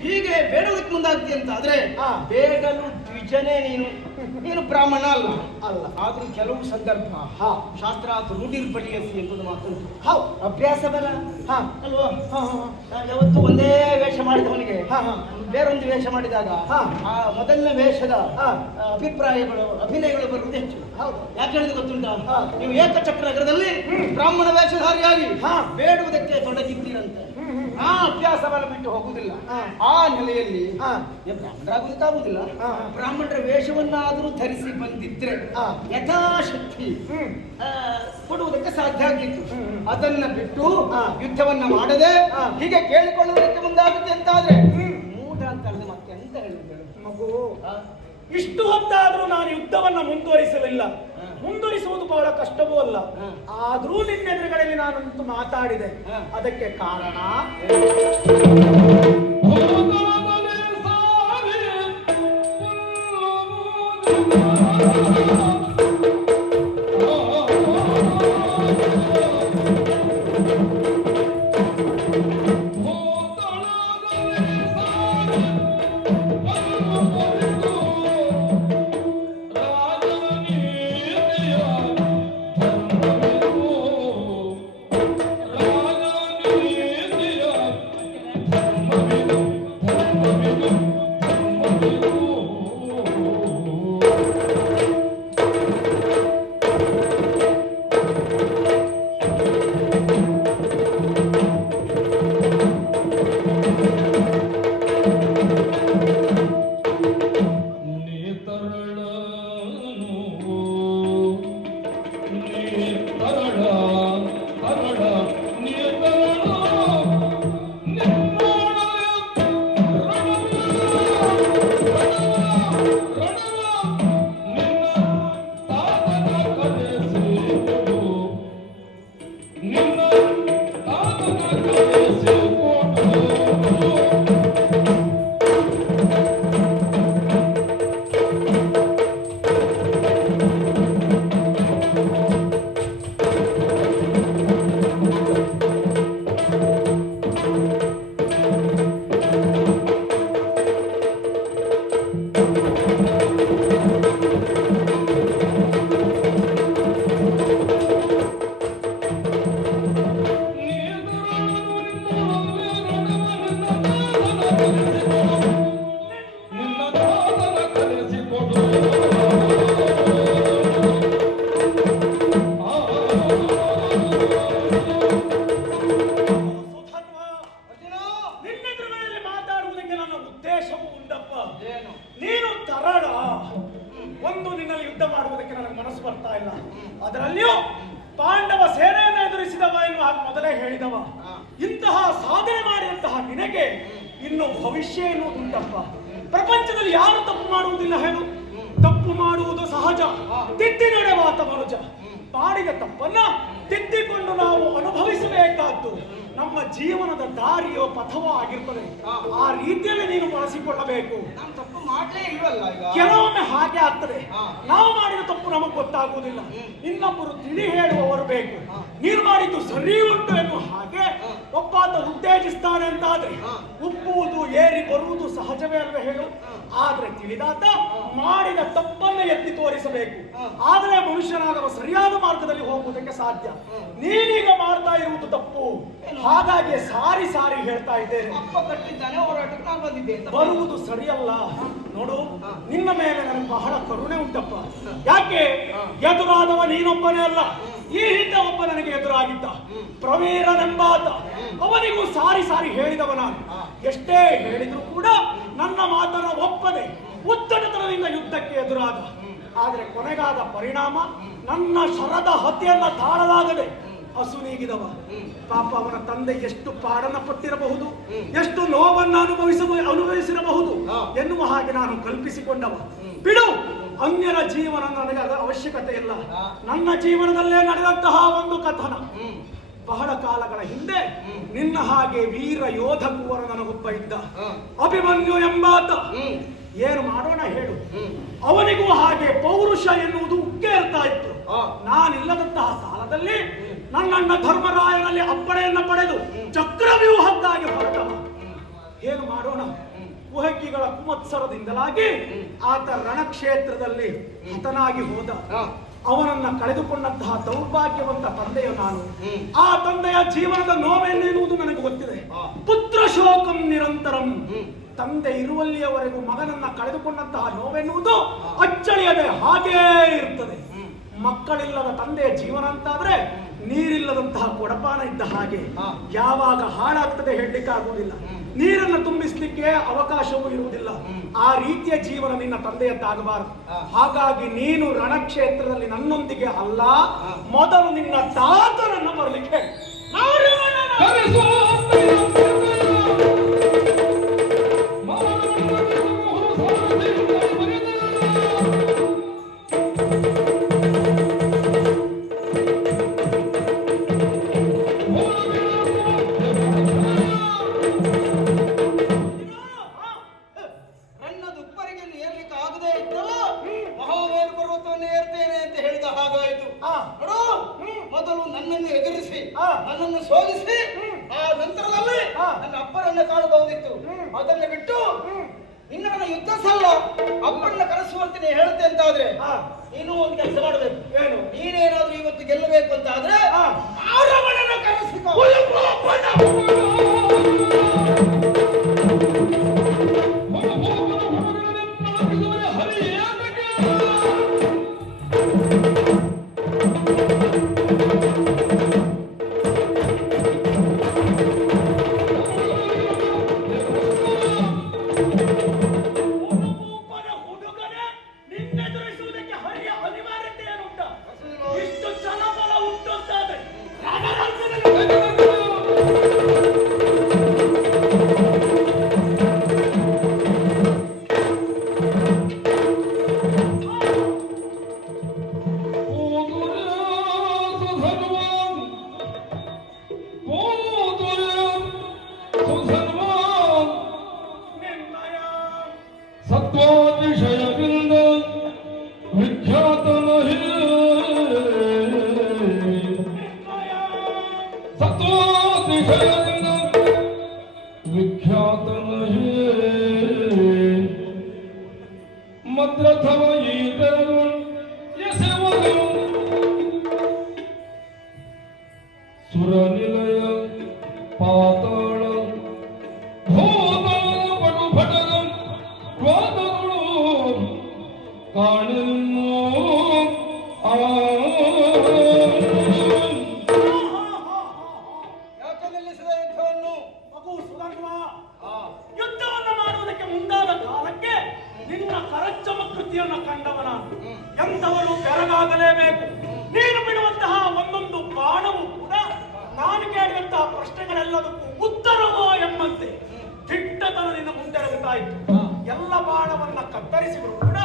ಹೀಗೆ ಬೇಡುವುದಕ್ಕೆ ಮುಂದಾಗ್ತಿ ಅಂತ ಆದ್ರೆ ಬೇಡಲು ದ್ವಿಜನೇ ನೀನು ಬ್ರಾಹ್ಮಣ ಅಲ್ಲ. ಆದ್ರೂ ಕೆಲವು ಸಂದರ್ಭ ಶಾಸ್ತ್ರಾತ್ ರೂಢಿರ್ಪಡಿಯಸಿ ಎಂಬುದು ಮಾತುಂಟು. ಅಭ್ಯಾಸ ಬಲ ಅಲ್ವಾ? ಯಾವತ್ತು ಒಂದೇ ವೇಷ ಮಾಡಿದವನಿಗೆ ಬೇರೊಂದು ವೇಷ ಮಾಡಿದಾಗ ಆ ಮೊದಲನೇ ವೇಷದ ಅಭಿಪ್ರಾಯಗಳು ಅಭಿನಯಗಳು ಬರುವುದು ಹೆಚ್ಚು. ಯಾಕೆ ಹೇಳಿದ್ರೆ ಗೊತ್ತುಂಟ, ನೀವು ಏಕಚಕ್ರ ನಗರದಲ್ಲಿ ಬ್ರಾಹ್ಮಣ ವೇಷಧಾರಿಯಾಗಿ ಬೇಡುವುದಕ್ಕೆ ತೊಡಗಿದ್ದೀರಂತೆ. ಆ ಅಭ್ಯಾಸ ಬಲ ಬಿಟ್ಟು ಹೋಗುವುದಿಲ್ಲ. ಆ ನೆಲೆಯಲ್ಲಿ ಬ್ರಾಹ್ಮಣರಾಗುವುದಕ್ಕಾಗುವುದಿಲ್ಲ. ಬ್ರಾಹ್ಮಣರ ವೇಷವನ್ನಾದರೂ ಧರಿಸಿ ಬಂದಿದ್ರೆ ಯಥಾಶಕ್ತಿ ಕೊಡುವುದಕ್ಕೆ ಸಾಧ್ಯ ಆಗಿತ್ತು. ಅದನ್ನ ಬಿಟ್ಟು ಯುದ್ಧವನ್ನ ಮಾಡದೆ ಹೀಗೆ ಕೇಳಿಕೊಳ್ಳುವುದಕ್ಕೆ ಮುಂದಾಗುತ್ತೆ ಅಂತಾದ್ರೆ ಮೂಢ ಅಂತ ಹೇಳಿದ್ರೆ ಮತ್ತೆ ಎಂತ ಹೇಳಿದ್ರು ಮಗು? ಇಷ್ಟು ಹೊತ್ತಾದ್ರೂ ನಾನು ಯುದ್ಧವನ್ನ ಮುಂದುವರಿಸಲಿಲ್ಲ. ಮುಂದುವರಿಸುವುದು ಬಹಳ ಕಷ್ಟವೂ ಅಲ್ಲ. ಆದ್ರೂ ನಿನ್ನೆದುರುಗಳಲ್ಲಿ ನಾನಂತೂ ಮಾತಾಡಿದೆ. ಅದಕ್ಕೆ ಕಾರಣ Thank you. ಸುಧರ್ಮ, ಅರ್ಜುನ ನಿನ್ನೆದುರುಗಳಲ್ಲಿ ಮಾತಾಡುವುದಕ್ಕೆ ನನ್ನ ಉದ್ದೇಶವೂ ಉಂಟಪ್ಪ. ಏನು ನೀನು ತರಳ. ಒಂದು ನಿನ್ನಲ್ಲಿ ಯುದ್ಧ ಮಾಡುವುದಕ್ಕೆ ನನಗೆ ಮನಸ್ಸು ಬರ್ತಾ ಇಲ್ಲ. ಅದರಲ್ಲಿಯೂ ಪಾಂಡವ ಸೇನೆಯನ್ನು ಎದುರಿಸಿದವ ಎನ್ನುವ ಹಾಗೆ ಮೊದಲೇ ಹೇಳಿದವ. ಇಂತಹ ಸಾಧನೆ ಮಾಡಿದಂತಹ ನಿನಗೆ ಇನ್ನು ಭವಿಷ್ಯ ಎನ್ನುವುದುಂಟಪ್ಪ. ಪ್ರಪಂಚದಲ್ಲಿ ಯಾರು ತಪ್ಪು ಮಾಡುವುದಿಲ್ಲ ಹೇಳು? ತಪ್ಪು ಮಾಡುವುದು ಸಹಜ, ತಿದ್ದಿ ನಡೆವಾತ ಮನುಜ. ಮಾಡಿದ ತಪ್ಪನ್ನ ತಿದ್ದಿಕೊಂಡು ನಾವು ಅನುಭವಿಸಬೇಕಾದ್ದು ನಮ್ಮ ಜೀವನದ ದಾರಿಯೋ ಪಥವೋ ಆಗಿರ್ತದೆ. ಆ ರೀತಿಯಲ್ಲಿ ನೀನು ಬಳಸಿಕೊಳ್ಳಬೇಕು. ನಾನು ತಪ್ಪು ಮಾಡ್ಲೇ ಇಲ್ವಲ್ಲ ಈಗ. ಕೆಲವೊಮ್ಮೆ ಹಾಗೆ ಆಗ್ತದೆ. ನಾವು ಮಾಡಿದ ತಪ್ಪು ನಮಗೆ ಗೊತ್ತಾಗುವುದಿಲ್ಲ, ಇನ್ನೊಬ್ಬರು ತಿಳಿ ಹೇಳುವವರು ಬೇಕು. ನೀನು ಮಾಡಿದ್ದು ಸರಿ ಉಂಟು ಎನ್ನುವ ಹಾಗೆ ಒಬ್ಬಾತ ಉತ್ತೇಜಿಸ್ತಾನೆ ಅಂತಾದ್ರೆ ಉಪ್ಪುವುದು ಏರಿ ಬರುವುದು ಸಹಜವೇ ಅಲ್ವೇ ಹೇಳು? ಆದ್ರೆ ತಿಳಿದಾತ ಮಾಡಿದ ತಪ್ಪನ್ನು ಎತ್ತಿ ತೋರಿಸಬೇಕು. ಆದರೆ ಮನುಷ್ಯನಾದವ ಸರಿಯಾದ ಮಾರ್ಗದಲ್ಲಿ ಹೋಗುವುದಕ್ಕೆ ಸಾಧ್ಯ. ನೀನೀಗ ಮಾಡ್ತಾ ಇರುವುದು ತಪ್ಪು, ಹಾಗಾಗಿ ಸಾರಿ ಸಾರಿ ಹೇಳ್ತಾ ಇದ್ದೇನೆ. ಅಪ್ಪ ಕಟ್ಟಿದ್ದಾನೆ, ಹೋರಾಟಕ್ಕೆ ನಾನು ಬಂದಿದ್ದೆ ಅಂತ. ಬರುವುದು ಸರಿಯಲ್ಲ. ನೋಡು, ನಿನ್ನ ಮೇಲೆ ನನಗೆ ಬಹಳ ಕರುಣೆ ಉಂಟಪ್ಪ. ಯಾಕೆ? ಎದುರಾದವ ನೀನೊಬ್ಬನೇ ಅಲ್ಲ, ಈ ಹಿಂದೆ ಒಬ್ಬ ನನಗೆ ಎದುರಾಗಿದ್ದ, ಪ್ರವೀರನೆಂಬಾತ. ಅವನಿಗೂ ಸಾರಿ ಸಾರಿ ಹೇಳಿದವ ನಾನು. ಎಷ್ಟೇ ಹೇಳಿದ್ರು ಕೂಡ ನನ್ನ ಮಾತನ್ನ ಒಪ್ಪದೆ ಉತ್ತಟತನದಿಂದ ಯುದ್ಧಕ್ಕೆ ಎದುರಾದ. ಆದರೆ ಕೊನೆಗಾದ ಪರಿಣಾಮ ನನ್ನ ಶರದ ಹತ್ಯೆಯನ್ನ ತಾಳಲಾಗದೆ ಅಸುನೀಗಿದವ. ಪಾಪ ಅವನ ತಂದೆ ಎಷ್ಟು ಪಾಡನ್ನ ಪಟ್ಟಿರಬಹುದು, ಎಷ್ಟು ನೋವನ್ನು ಅನುಭವಿಸಿರಬಹುದು ಎನ್ನುವ ಹಾಗೆ ನಾನು ಕಲ್ಪಿಸಿಕೊಂಡವ. ಬಿಡು, ಅನ್ಯರ ಜೀವನ ನನಗೆ ಅದರ ಅವಶ್ಯಕತೆ ಇಲ್ಲ. ನನ್ನ ಜೀವನದಲ್ಲೇ ನಡೆದಂತಹ ಒಂದು ಕಥನ. ಬಹಳ ಕಾಲಗಳ ಹಿಂದೆ ನಿನ್ನ ಹಾಗೆ ವೀರ ಯೋಧ ಕುವರ ನನಗೊಬ್ಬ ಇದ್ದ, ಅಭಿಮನ್ಯು ಎಂಬಾತ. ಏನು ಮಾಡೋಣ ಹೇಳು? ಅವನಿಗೂ ಹಾಗೆ ಪೌರುಷ ಎನ್ನುವುದು ಉಕ್ಕೇರ್ತಾ ಇತ್ತು. ನಾನಿಲ್ಲದಂತಹ ಕಾಲದಲ್ಲಿ ನನ್ನಣ್ಣ ಧರ್ಮರಾಯನಲ್ಲಿ ಅಪ್ಪಣೆಯನ್ನ ಪಡೆದು ಚಕ್ರವ್ಯೂಹಕ್ಕಾಗಿ ಹೊರಟವ. ಏನು ಮಾಡೋಣ? ಕುಹಕಿಗಳ ಕುಮತ್ಸರದಿಂದಲಾಗಿ ಆತ ರಣಕ್ಷೇತ್ರದಲ್ಲಿ ಹತನಾಗಿ ಹೋದ. ಅವನನ್ನ ಕಳೆದುಕೊಂಡಂತಹ ದೌರ್ಭಾಗ್ಯವಂತ ತಂದೆಯ ನಾನು. ಆ ತಂದೆಯ ಜೀವನದ ನೋವೇನೆನ್ನುವುದು ನನಗೆ ಗೊತ್ತಿದೆ. ಪುತ್ರ ಶೋಕಂ ನಿರಂತರಂ. ತಂದೆ ಇರುವಲ್ಲಿಯವರೆಗೂ ಮಗನನ್ನ ಕಳೆದುಕೊಂಡಂತಹ ನೋವೆನ್ನುವುದು ಅಚ್ಚಳಿಯದೆ ಹಾಗೇ ಇರ್ತದೆ. ಮಕ್ಕಳಿಲ್ಲದ ತಂದೆಯ ಜೀವನ ಅಂತಾದ್ರೆ ನೀರಿಲ್ಲದಂತಹ ಕೊಡಪಾನ ಇದ್ದ ಹಾಗೆ. ಯಾವಾಗ ಹಾಳಾಗ್ತದೆ ಹೇಳಲಿಕ್ಕಾಗುವುದಿಲ್ಲ, ನೀರನ್ನು ತುಂಬಿಸ್ಲಿಕ್ಕೆ ಅವಕಾಶವೂ ಇರುವುದಿಲ್ಲ. ಆ ರೀತಿಯ ಜೀವನ ನಿನ್ನ ತಂದೆಯದ್ದಾಗಬಾರದು. ಹಾಗಾಗಿ ನೀನು ರಣಕ್ಷೇತ್ರದಲ್ಲಿ ನನ್ನೊಂದಿಗೆ ಅಲ್ಲ, ಮೊದಲು ನಿನ್ನ ತಾತನನ್ನ ಬರಲಿಕ್ಕೆ ಮೊದಲು ನನ್ನನ್ನು ಎದುರಿಸಿ ನನ್ನನ್ನು ಸೋಲಿಸಿ ಆ ನಂತರದಲ್ಲಿ ನನ್ನ ಅಪ್ಪನನ್ನ ಕಾಣಬಹುದಿತ್ತು. ಅದನ್ನು ಬಿಟ್ಟು ಇನ್ನು ನನ್ನ ಯುದ್ಧ ಸಲ್ಲ ಅಪ್ಪನ್ನ ಕರೆಸುವಂತೆ ನೀನು ಹೇಳುತ್ತೆ ಅಂತಾದ್ರೆ ನೀನು ಒಂದು ಕೆಲಸ ಮಾಡಬೇಕು. ಏನು? ನೀನೇನಾದ್ರೂ ಇವತ್ತು ಗೆಲ್ಲಬೇಕು ಅಂತಾದ್ರೆ ಆರವಣನ ಕರೆಸಿಕೋ. ಇಷ್ಟು ಛಲಬಲ ಉಂಟು ಅಂತಾದ್ರೆ ವಿಷಯದಿಂದ ವಿಖ್ಯಾತನಹೇ ಮದ್ರಥವ ಈತರು ಎಸೆವರು ಸುರನಿಲಯ ಪಾತಾಳ ಭೂತಾಳ ಪಟು ಭಟದ ವಾದಗಳು ಕಾಣೆನ್ನು ಯಾಕೆ ನಿಲ್ಲಿಸಿದ ಯುದ್ಧವನ್ನು? ಮಗು ಸುಧರ್ಮ, ಯುದ್ಧವನ್ನು ಮಾಡುವುದಕ್ಕೆ ಮುಂದಾದ ಕಾಲಕ್ಕೆ ನಿನ್ನ ಕರಚಮಕೃತಿಯನ್ನು ಕಂಡವನ ಎಂಥವನು ಬೆರಗಾಗಲೇಬೇಕು. ನೀನು ಬಿಡುವಂತಹ ಒಂದೊಂದು ಬಾಣವು ಕೂಡ ನಾನು ಕೇಳಿದಂತಹ ಪ್ರಶ್ನೆಗಳೆಲ್ಲದಕ್ಕೂ ಉತ್ತರವೋ ಎಂಬಂತೆ ದಿಟ್ಟತನದಿಂದ ಮುಂದೆರಗುತ್ತಾ ಇತ್ತು. ಎಲ್ಲ ಬಾಣವನ್ನ ಕತ್ತರಿಸಿದ್ರು ಕೂಡ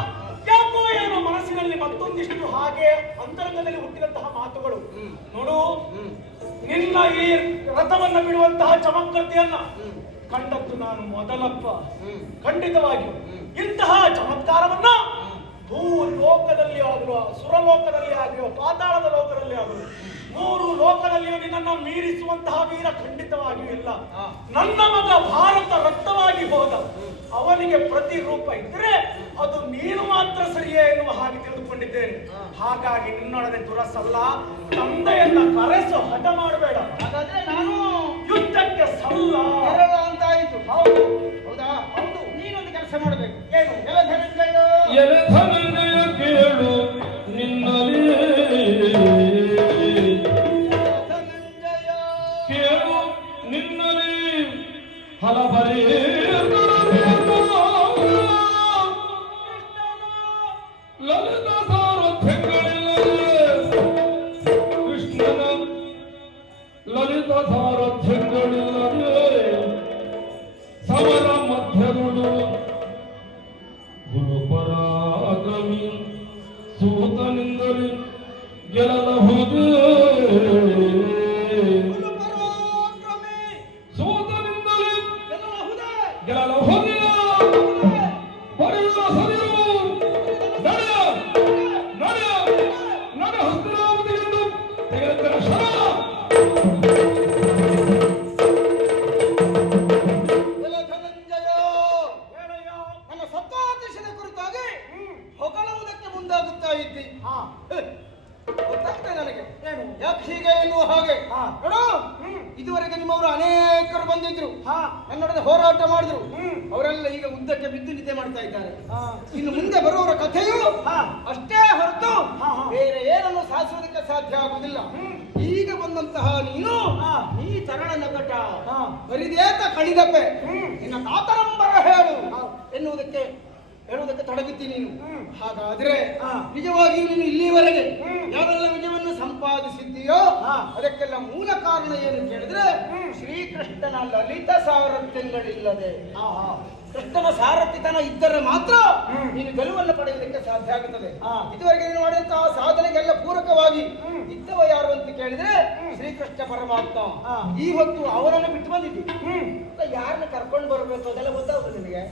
ಯಾಕೋ ಏನೋ ಮನಸ್ಸಿನಲ್ಲಿ ಮತ್ತೊಂದಿಷ್ಟು ಹಾಗೆ ಅಂತರಂಗದಲ್ಲಿ ಹುಟ್ಟಿದಂತಹ ಮಾತುಗಳು. ನೋಡು, ನಿನ್ನ ಈ ರಥವನ್ನ ಬಿಡುವಂತಹ ಚಮತ್ಕೃತಿಯನ್ನ ಕಂಡದ್ದು ನಾನು ಮೊದಲಪ್ಪ. ಖಂಡಿತವಾಗಿಯೂ ಇಂತಹ ಚಮತ್ಕಾರವನ್ನ ಭೂಲೋಕದಲ್ಲಿ ಆಗಲು, ಸುರಲೋಕದಲ್ಲಿ ಆಗಲು, ಪಾತಾಳದ ಲೋಕದಲ್ಲಿ ಆಗಲು, ಮೂರು ಲೋಕದಲ್ಲಿಯೂ ನಿನ್ನನ್ನು ಮೀರಿಸುವಂತಹ ವೀರ ಖಂಡಿತವಾಗಿಯೂ ಇಲ್ಲ. ನನ್ನ ಮಗ ಭಾರತ ರಕ್ತವಾಗಿ ಹೋದ, ಅವನಿಗೆ ಪ್ರತಿರೂಪ ಇದ್ರೆ ಅದು ನೀನು ಮಾತ್ರ ಸರಿಯೇ ಎನ್ನುವ ಹಾಗೆ ತಿಳಿದುಕೊಂಡಿದ್ದೇನೆ. ಹಾಗಾಗಿ ನಿನ್ನೊಡನೆ ದುರಸಲ್ಲ. ತಂದೆಯನ್ನ ಕರೆಸು, ಹಠ ಮಾಡಬೇಡ. ಹಾಗಾದ್ರೆ ನಾನು ಯುದ್ಧಕ್ಕೆ ಸಲ್ಲ ಬರಲ್ಲ ಅಂತ ಆಯಿತು. ಹೌದು. ಹೌದಾ? ಹೌದು. ನೀನೊಂದು ಕೆಲಸ ಮಾಡಬೇಕು. ಏನು? ಎಲ್ಲ ಧನಂಜಯ, ಎಲೆ ಧನಂಜಯ ಕೇಳು ನಿನ್ನಲಿ ಧನಂಜಯ, ಕೇಳು ನಿನ್ನಲಿ ಹಲಬರಿ ಲಲಿತ ಸಾರಥ್ಯಗಳಿಲ್ಲದೆ ಕೃಷ್ಣನ ಲಲಿತ ಸಾರಥ್ಯಗಳಿಲ್ಲದೆ ಸಮರ ಮಧ್ಯದುಡು ಗುರುಪರಾಗಮಿ ಸೂತನಿಂದಲೇ ಗೆಲ್ಲಬಹುದು. ಪರಾಕ್ರಮಿ, ಸೂತನಿಂದಲೇ ಗೆಲ್ಲಬಹುದೇ? ಗೆಲ್ಲಬಹುದಿಲ್ಲ. ಬರೆಯುವ ಸರಿಯು ನಡೆ ನಡೆ ನಡೆ ಹಸ್ತನಾವತಿಯನ್ನು ತೆಗೆದ ಶರ ಎಲ್ಲ ಧನಂಜಯ, ಹೇಳಯ್ಯ. ನನ್ನ ಸತ್ವಾದೇಶದ ಕುರಿತಾಗಿ ಹೊಗಳುವುದಕ್ಕೆ ಮುಂದಾಗುತ್ತಾ ಇದ್ದಿ. ಗೊತ್ತಾಗ್ತದೆ ನನಗೆ ಏನು? ಯಾಕೆ ಹೀಗೆ ಎನ್ನುವ ಹಾಗೆ. ನೋಡು, ಇದುವರೆಗೆ ನಿಮ್ಮವರು ಅನೇಕರು ಬಂದಿದ್ರು, ನನ್ನೊಡನೆ ಹೋರಾಟ ಮಾಡಿದ್ರು. ಅವರೆಲ್ಲ ಈಗ ಉದ್ದಕ್ಕೆ ಬಿದ್ದು ನಿದ್ದೆ ಮಾಡ್ತಾ ಇದ್ದಾರೆ. ಇನ್ನು ಮುಂದೆ ಬರುವವರ ಕಥೆಯು ಅಷ್ಟೇ ಹೊರತು ಬೇರೆ ಏನನ್ನು ಸಾಧಿಸುವುದಕ್ಕೆ ಸಾಧ್ಯ ಆಗುವುದಿಲ್ಲ. ಈಗ ಬಂದಂತಹ ನೀನು ಈ ತರಣ ನಕಟ ಬರಿದೇತ ಕಳಿದಪ್ಪೆ ನಿನ್ನ ತಾತರಂಬರ ಹೇಳು ಹೇಳುವುದಕ್ಕೆ ತೊಡಗುತ್ತೀನಿ ನೀನು. ಹಾಗಾದ್ರೆ ನಿಜವಾಗಿಯೂ ನೀನು ಇಲ್ಲಿವರೆಗೆ ಯಾವೆಲ್ಲ ವಿಜಯವನ್ನು ಸಂಪಾದಿಸಿದ್ದೀಯೋ ಅದಕ್ಕೆಲ್ಲ ಮೂಲ ಕಾರಣ ಏನು ಕೇಳಿದ್ರೆ ಶ್ರೀಕೃಷ್ಣನ ಲಲಿತ ಸಾರಥ್ಯಗಳಿಲ್ಲದೆ, ಕೃಷ್ಣನ ಸಾರಥಿತನ ಇದ್ದರೆ ಮಾತ್ರ ನೀನು ಗೆಲುವನ್ನು ಪಡೆಯುವುದಕ್ಕೆ ಸಾಧ್ಯ ಆಗುತ್ತದೆ. ಇದುವರೆಗೆ ನೀನು ಮಾಡಿದಂತಹ ಸಾಧನೆಗೆಲ್ಲ ಪೂರಕವಾಗಿ ಇದ್ದವ ಯಾರು ಅಂತ ಕೇಳಿದ್ರೆ ಶ್ರೀಕೃಷ್ಣ ಪರಮಾತ್ಮ. ಈ ಹೊತ್ತು ಅವನನ್ನು ಬಿಟ್ಟು ಬಂದಿದ್ದಿ, ಯಾರನ್ನ ಕರ್ಕೊಂಡು ಬರಬೇಕು ಅದೆಲ್ಲ ಗೊತ್ತಾಗುತ್ತದೆ ನಿನಗೆ.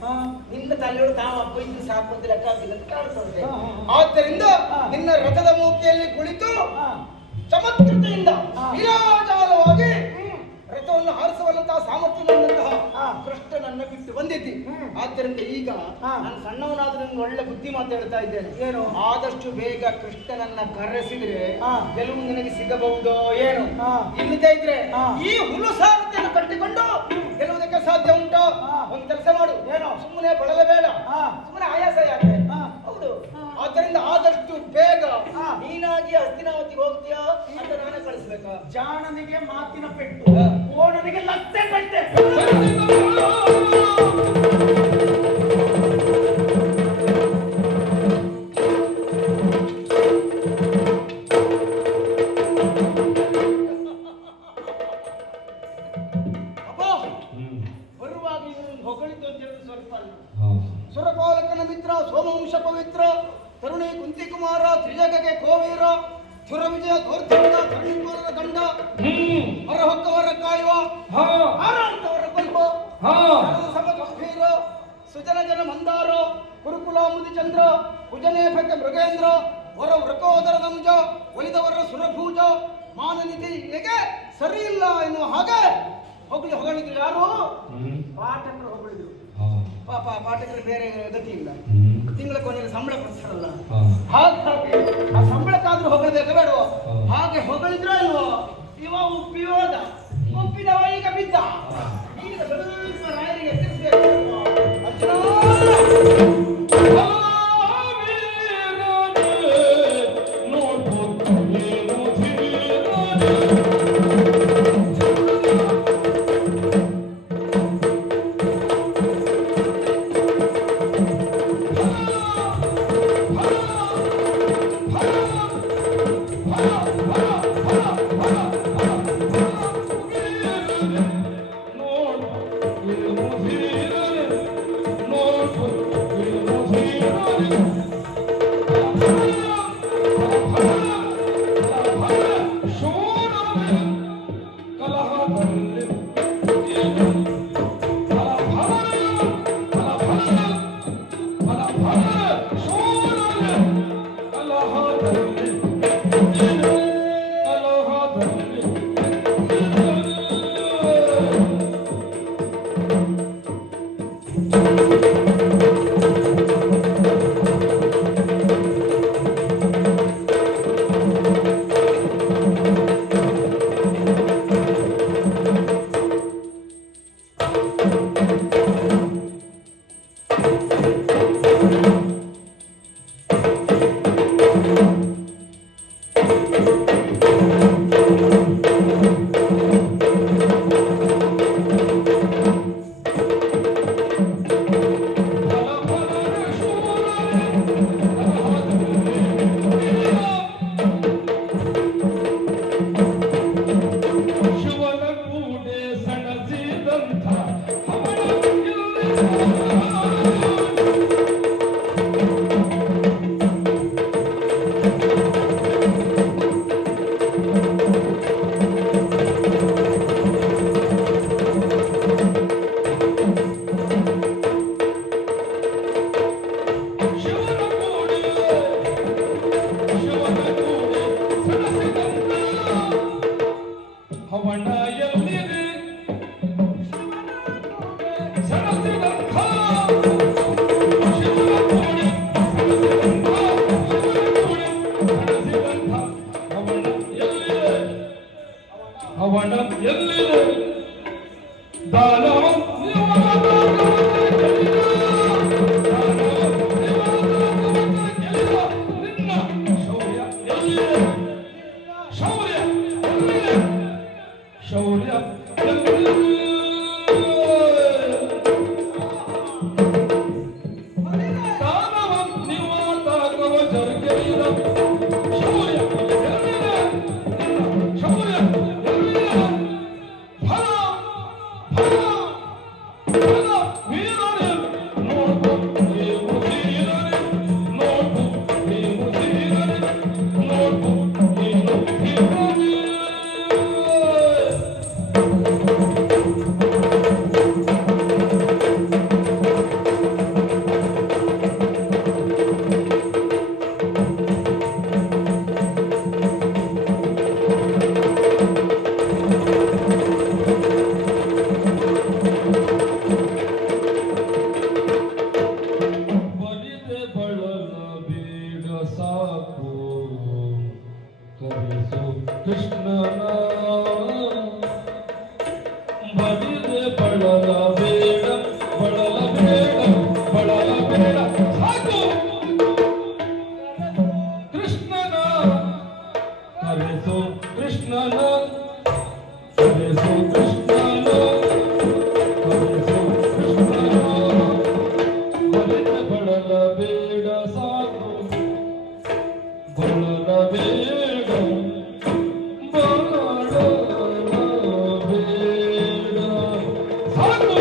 ನಿನ್ನ ತಲೆಯೊಳು ತಾವು ಅಪ್ಪ ಇದ್ದು ಸಾಕು ಅಂತ ಲೆಕ್ಕ ಆಗಿಲ್ಲ ಅಂತ ಕಾಣಿಸ್ತದೆ. ಆದ್ದರಿಂದ ನಿನ್ನ ರಥದ ಮೂರ್ತಿಯಲ್ಲಿ ಕುಳಿತು ಚಮತ್ಕೃತೆಯಿಂದ ವಿರಾಜಾಲವಾಗಿ ರಥವನ್ನು ಹಾರಿಸುವಂತಹ ಸಾಮರ್ಥ್ಯ ಬಂದಂತಹ ಕೃಷ್ಣನನ್ನ ಬಿಟ್ಟು ಬಂದಿದ್ದಿ. ಆದ್ದರಿಂದ ಈಗ ನಾನು ಸಣ್ಣವನಾದ್ರೂ ನಿಮ್ಗೆ ಒಳ್ಳೆ ಬುದ್ಧಿ ಮಾತಾಡ್ತಾ ಇದ್ದೇನೆ. ಏನು? ಆದಷ್ಟು ಬೇಗ ಕೃಷ್ಣನನ್ನ ಕರೆಸಿದ್ರೆ ಗೆಲುವು ನಿನಗೆ ಸಿಗಬಹುದು. ಏನು ಇಲ್ಲದೆ ಇದ್ರೆ ಈ ಹುಲು ಸಾರಥ್ಯವನ್ನು ಕಟ್ಟಿಕೊಂಡು ಗೆಲ್ಲುವುದಕ್ಕೆ ಸಾಧ್ಯ ಉಂಟು? ಒಂದು ಕೆಲಸ ಮಾಡು, ಏನೋ ಸುಮ್ಮನೆ ಬಳಲಬೇಡ, ಸುಮ್ಮನೆ ಆಯಾಸ ಯಾಕೆ? ಹೌದು. ಆದ್ದರಿಂದ ಆದಷ್ಟು ಬೇಗ ನೀನಾಗಿ ಹಸ್ತಿನಾವತಿಗೆ ಹೋಗ್ತೀಯಾ ಅಂತ ನಾನೇ ಕಳಿಸ್ಬೇಕಾ? ಜಾಣನಿಗೆ ಮಾತಿನ ಪೆಟ್ಟು, ಓಣನಿಗೆ ಲತ್ತೆ ಪೆಟ್ಟೆ. ಬರುವಾಗ ಹೊಗಳಿದ್ದು ಅಂತ ಹೇಳಿದ್ರೆ ಸ್ವಲ್ಪ ಅಲ್ಲ. ಸುರಪಾಲಕನ ಮಿತ್ರ, ಸೋಮವಂಶ ಪವಿತ್ರ, ತರುಣಿ ಕುಂತಿಕುಮಾರ, ತ್ರಿಜಗಗೆ ಕೋವೀರ, ಸುರ ವಿಜಯ ಗೋರ್ಧಂಡ, ಕರ್ಣಿಕೋಲದ ಗಂಡ, ಹೊರ ಹೊಕ್ಕವರ ಕಾಯುವ, ಆರಾಂತವರ ಕೊಲ್ವ, ಸಮ ಗಂಭೀರ, ಸುಜನ ಜನ ಮಂದಾರ, ಕುರುಕುಲ ಮುದಿಚಂದ್ರ, ಕುಜನೇಫಕ್ಕೆ ಮೃಗೇಂದ್ರ, ವರ ವೃಕೋದರ ನಮುಜ, ಒಲಿದವರ ಸುರಭೂಜ, ಮಾನನಿಧಿಗೆ ಸರಿ ಇಲ್ಲ ಎನ್ನುವ ಹಾಗೆ ಹೊಗಳಿದ್ರು ಯಾರು? ಹ್ಮ್. ಪಾಠಕರು ಹೊಗಳಿದ್ರು. ಹಾ. ಪಾಪ ಪಾಠಕರು ಬೇರೆ ಗತಿ ಇಲ್ಲ, ಹ್ಮ್. ತಿಂಗಳ ಕೊನೆಯಲ್ಲಿ ಸಂಬಳ ಕೊಡ್ತಾರಲ್ಲ, ಹಾ. ಹಾಗಾಗಿ ಆ ಸಂಬಳಕ್ಕಾದ್ರೂ ಹೊಗಳಬೇಕು ಬೇಡವೋ? ಹಾ. ಹಾಗೆ ಹೊಗಳಿದ್ರೋ ಇಲ್ವೋ, ಇವ ಉಪ್ಪಿ ಹೋದ, ಉಪ್ಪಿದವ ಈಗ ಬಿದ್ದ. ಈಗ ಸ್ವಲ್ಪ ರಾಯರಿಗೆ ಎಚ್ಚರಿಸಬೇಕು. ಅವನ ಎಲ್ಲಿದೆ ದಾನವ ಶೌರ್ಯ ದಾನವ ನಿವಾತ ಕವಚರ್ಗೆಯಿದ ಶೌರ್ಯ ಶೌರ್ಯ ಫಲ ಫಲ ಫಲ ವೀರನೇ ನೋಡು ನೀವು ಧೀರನೇ ನೋಡು ನೀವು ಧೀರನೇ ನೋಡು ನೀನು ಧೀರನೇ ಬಲಿದೆ ಬಳಲ ಬೇಡ ಸಾಕು ಕರೆಸು ಕೃಷ್ಣನ ಬಲಿದೆ ಬಳಲ ಬೇಡ ಬಳಲ ಬೇಡ ಬಳಲ ಬೇಡ ಸಾಕು ಕೃಷ್ಣನ ಕರೆಸು ಕೃಷ್ಣನ ಕರೆಸು ಕೃಷ್ಣನ ಕರೆಸು ಕೃಷ್ಣನ ಬಲಿದೆ ಬಳಲ ಬೇಡ ಸಾಕು ಬಳಲ ಬೇಡ ಬಳಲ ಬೇಡ ಸಾಕು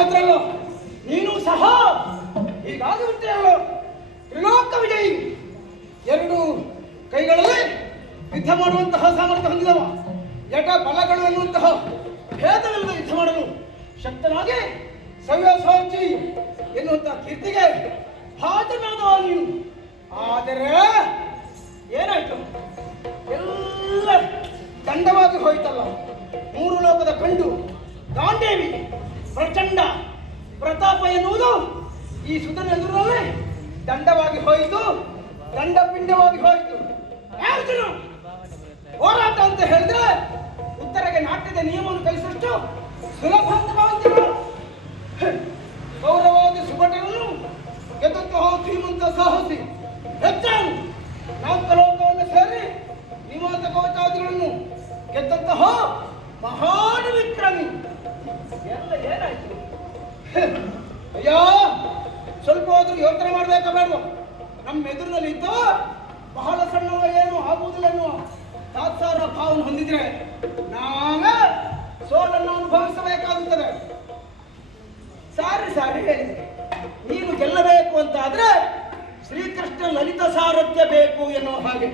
ಮಾತ್ರ ಅಲ್ಲ, ನೀನು ಸಹ ಹೀಗಾಗಿ ಬಿಟ್ಟೆಯಲ್ಲ ತ್ರಿಲೋಕ ವಿಜಯಿ. ಎರಡು ಕೈಗಳಲ್ಲಿ ಯುದ್ಧ ಮಾಡುವಂತಹ ಸಾಮರ್ಥ್ಯ ಹೊಂದಿದವ, ಜಟ ಬಲಗಳು ಎನ್ನುವಂತಹ ಭೇದವಿಲ್ಲದ ಯುದ್ಧ ಮಾಡಲು ಶಕ್ತನಾಗಿ ಸವ್ಯಸಾಚಿ ಎನ್ನುವಂತಹ ಕೀರ್ತಿಗೆ ಭಾಜನಾದವ ನೀನು. ಆದರೆ ಏನಾಯ್ತು? ಎಲ್ಲ ದಂಡವಾಗಿ ಹೋಯ್ತಲ್ಲ. ಮೂರು ಲೋಕದ ಕಂಡು ಗಾಂಡೇವಿ ಪ್ರಚಂಡ ಪ್ರತಾಪ ಎನ್ನುವುದು ಈ ಸುತನ ಎದುರಲ್ಲಿ ದಂಡವಾಗಿ ಹೋಯಿತು, ದಂಡಪಿಂಡವಾಗಿ ಹೋಯಿತು. ಅರ್ಜುನ ಹೋರಾಟ ಅಂತ ಹೇಳಿದ್ರೆ ಉತ್ತರಗೆ ನಾಟ್ಯದ ನಿಯಮವನ್ನು ಕಲಿಸಷ್ಟು ಸುಲಭ ಅಂತ ಭಾವಿಸಿದ್ರು. ಗೌರವಾದಿ ಸುಭಟರನ್ನು ಗೆದ್ದಂತಹ ಶ್ರೀಮಂತ ಸಾಹಸಿ ಹೆಚ್ಚಾನು ನಾಲ್ಕು ಲೋಕವನ್ನು ಸೇರಿ ನಿವಾಸ ಕವಚಾದಿಗಳನ್ನು ಗೆದ್ದಂತಹ ಮಹಾನ್ ವಿಕ್ರಮಿ. ಎಲ್ಲ ಏನಾಯ್ತು? ಅಯ್ಯ, ಸ್ವಲ್ಪ ಹೋದ್ರೂ ಯೋಚನೆ ಮಾಡ್ಬೇಕಾ ಬೇಡ? ನಮ್ಮ ಎದುರಿನಲ್ಲಿ ಇದ್ದು ಬಹಳ ಸಣ್ಣವ ಏನು ಆಗುವುದಿಲ್ಲ ಎನ್ನುವ ತಾತ್ಸಾರ ಭಾವನೆ ಹೊಂದಿದ್ರೆ ನಾವೇ ಸೋಲನ್ನು ಅನುಭವಿಸಬೇಕಾಗುತ್ತದೆ. ಸಾರಿ ಸಾರಿ ಹೇಳಿದೆ, ನೀನು ಗೆಲ್ಲಬೇಕು ಅಂತ ಆದ್ರೆ ಶ್ರೀಕೃಷ್ಣ ಲಲಿತ ಸಾರಥ್ಯ ಬೇಕು ಎನ್ನುವ ಹಾಗೆ.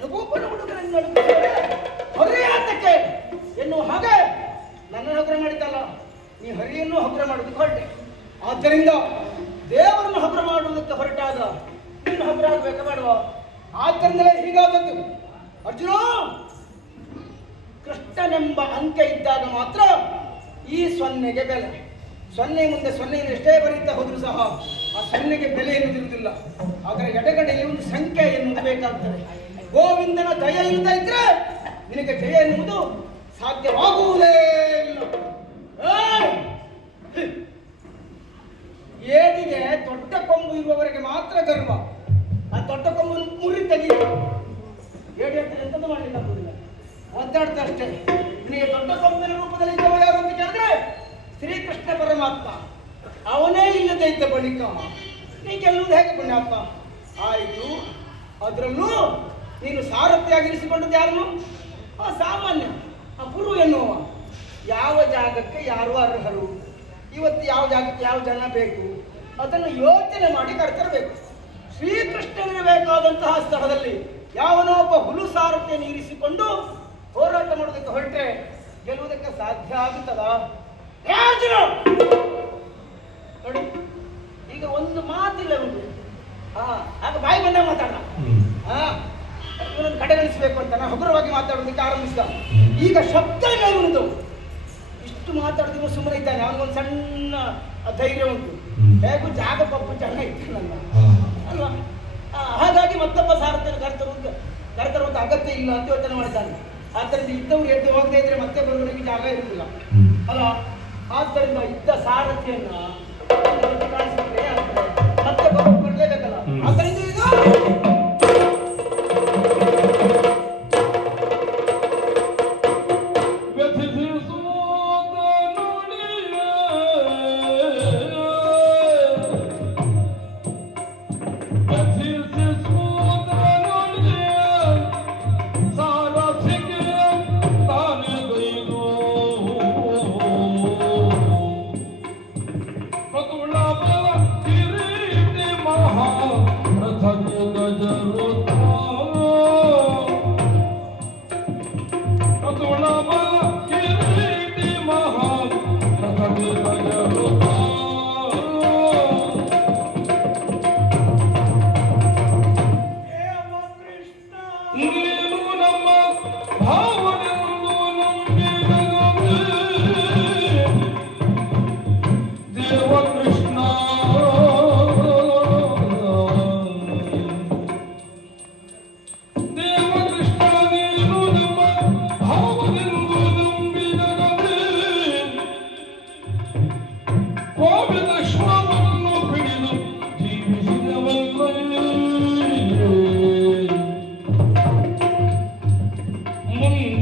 ಲಘೂಪನ ಹುಡುಗರನ್ನು ಹರಿಯಾತಕ್ಕೆ ಎನ್ನುವ ಹಾಗೆ ನನ್ನ ಹಗುರ ಮಾಡಿದ್ದಲ್ಲ, ನೀ ಹರಿಯನ್ನು ಹಗುರ ಮಾಡೋದಕ್ಕೆ ಹೊರಟೆ. ಆದ್ದರಿಂದ ದೇವರನ್ನು ಹಗುರ ಮಾಡುವುದಕ್ಕೆ ಹೊರಟಾಗ ನೀನು ಹಗುರ ಆಗಬೇಕಾ ಬೇಡವ? ಆದ್ದರಿಂದಲೇ ಹೀಗಾದದ್ದು. ಅರ್ಜುನ, ಕೃಷ್ಣನೆಂಬ ಅಂಕೆ ಇದ್ದಾಗ ಮಾತ್ರ ಈ ಸೊನ್ನೆಗೆ ಬೆಲೆ. ಸೊನ್ನೆ ಮುಂದೆ ಸೊನ್ನೆಯನ್ನು ಎಷ್ಟೇ ಬರೀತಾ ಹೋದ್ರೂ ಸಹ ಆ ಸೊನ್ನೆಗೆ ಬೆಲೆ ಎನ್ನುವುದಿರುವುದಿಲ್ಲ. ಆದರೆ ಎಡಗಡೆಯಲ್ಲಿ ಒಂದು ಸಂಖ್ಯೆ ಎನ್ನುವುದು ಬೇಕಾಗ್ತದೆ. ಗೋವಿಂದನ ದಯ ಇಲ್ಲದ ಇದ್ರೆ ನಿನಗೆ ಜಯ ಎನ್ನುವುದು ಸಾಧ್ಯವಾಗುವುದೇ ಇಲ್ಲ. ಏಟಿಗೆ ದೊಡ್ಡ ಕೊಂಬು ಇರುವವರೆಗೆ ಮಾತ್ರ ಗರ್ವ. ಆ ದೊಡ್ಡ ಕೊಂಬನ್ನು ಮುರಿ ತೆಗೆಯ ಏಡಿ ಅಂತ ಎಂತದ್ದು ಮಾಡಲಿಕ್ಕೆ ಆಗುವುದಿಲ್ಲ, ಒದ್ದಾಡ್ತಾ ಅಷ್ಟೇ. ನಿನಗೆ ದೊಡ್ಡ ಕೊಂಬಿನ ರೂಪದಲ್ಲಿ ಇದ್ದವ ಯಾರು ಅಂತ ಕೇಳಿದ್ರೆ ಶ್ರೀಕೃಷ್ಣ ಪರಮಾತ್ಮ. ಅವನೇ ಇಲ್ಲದೆ ಇದ್ದ ಬಳಿಕ ನೀ ಗೆಲ್ಲುವುದು ಹೇಗೆ ಪುಣ್ಯಾತ್ಮ? ಆಯಿತು, ಅದರಲ್ಲೂ ನೀನು ಸಾರಥಿಯಾಗಿರಿಸಿಕೊಂಡದ್ದು ಯಾರನ್ನು? ಆ ಸಾಮಾನ್ಯ ಆ ಗುರು ಎನ್ನುವ. ಯಾವ ಜಾಗಕ್ಕೆ ಯಾರು ಅರ್ಹರು, ಇವತ್ತು ಯಾವ ಜಾಗಕ್ಕೆ ಯಾವ ಜನ ಬೇಕು, ಅದನ್ನು ಯೋಚನೆ ಮಾಡಿ ಕರ್ತರಬೇಕು. ಶ್ರೀಕೃಷ್ಣನಿರಬೇಕಾದಂತಹ ಸ್ಥಳದಲ್ಲಿ ಯಾವನೋ ಒಬ್ಬ ಹುಲು ಸಾರಥ್ಯನ್ನು ಇರಿಸಿಕೊಂಡು ಹೋರಾಟ ಮಾಡೋದಕ್ಕೆ ಹೊರಟ್ರೆ ಗೆಲ್ಲುವುದಕ್ಕೆ ಸಾಧ್ಯ ಆಗುತ್ತದ? ನೋಡಿ, ಈಗ ಒಂದು ಮಾತಿಲ್ಲ ಉಂಟು. ಆಗ ಬಾಯಿ ಬಂದ ಮಾತಾಡ. ಇವನನ್ನು ಕಡೆಗಣಿಸಬೇಕು ಅಂತ ನಾನು ಹಗುರವಾಗಿ ಮಾತಾಡೋದಕ್ಕೆ ಆರಂಭಿಸಿದ. ಈಗ ಶಬ್ದ ಇಲ್ಲ ಇವನದು. ಇಷ್ಟು ಮಾತಾಡಿದ್ರು ಸುಮ್ಮನೆ ಇದ್ದಾನೆ. ಅವನಿಗೊಂದು ಸಣ್ಣ ಧೈರ್ಯ ಉಂಟು. ಹೇಗೂ ಜಾಗ ಪಪ್ಪು ಚೆನ್ನಾಗಿ ಇದ್ದಾನಲ್ಲ ಅಲ್ವಾ? ಹಾಗಾಗಿ ಮತ್ತೊಬ್ಬ ಸಾರಥ್ಯನ ಕರ್ತರುವಂತ ಅಗತ್ಯ ಇಲ್ಲ ಅಂತ ಯೋಚನೆ ಮಾಡಿದ್ದಾನೆ. ಆದ್ದರಿಂದ ಇದ್ದವ್ರು ಎದ್ದು ಹೋಗದೇ ಇದ್ರೆ ಮತ್ತೆ ಬರುವವರಿಗೆ ಜಾಗ ಇರುವುದಿಲ್ಲ ಅಲ್ಲ. ಆದ್ದರಿಂದ ಇದ್ದ ಸಾರಥ್ಯನ್ನ ಕಾಣಿಸಿದ್ರೆ ಮತ್ತೆ ಬರಲೇಬೇಕಲ್ಲ. ಆದ್ದರಿಂದ ಈಗ ಮುಂದೆ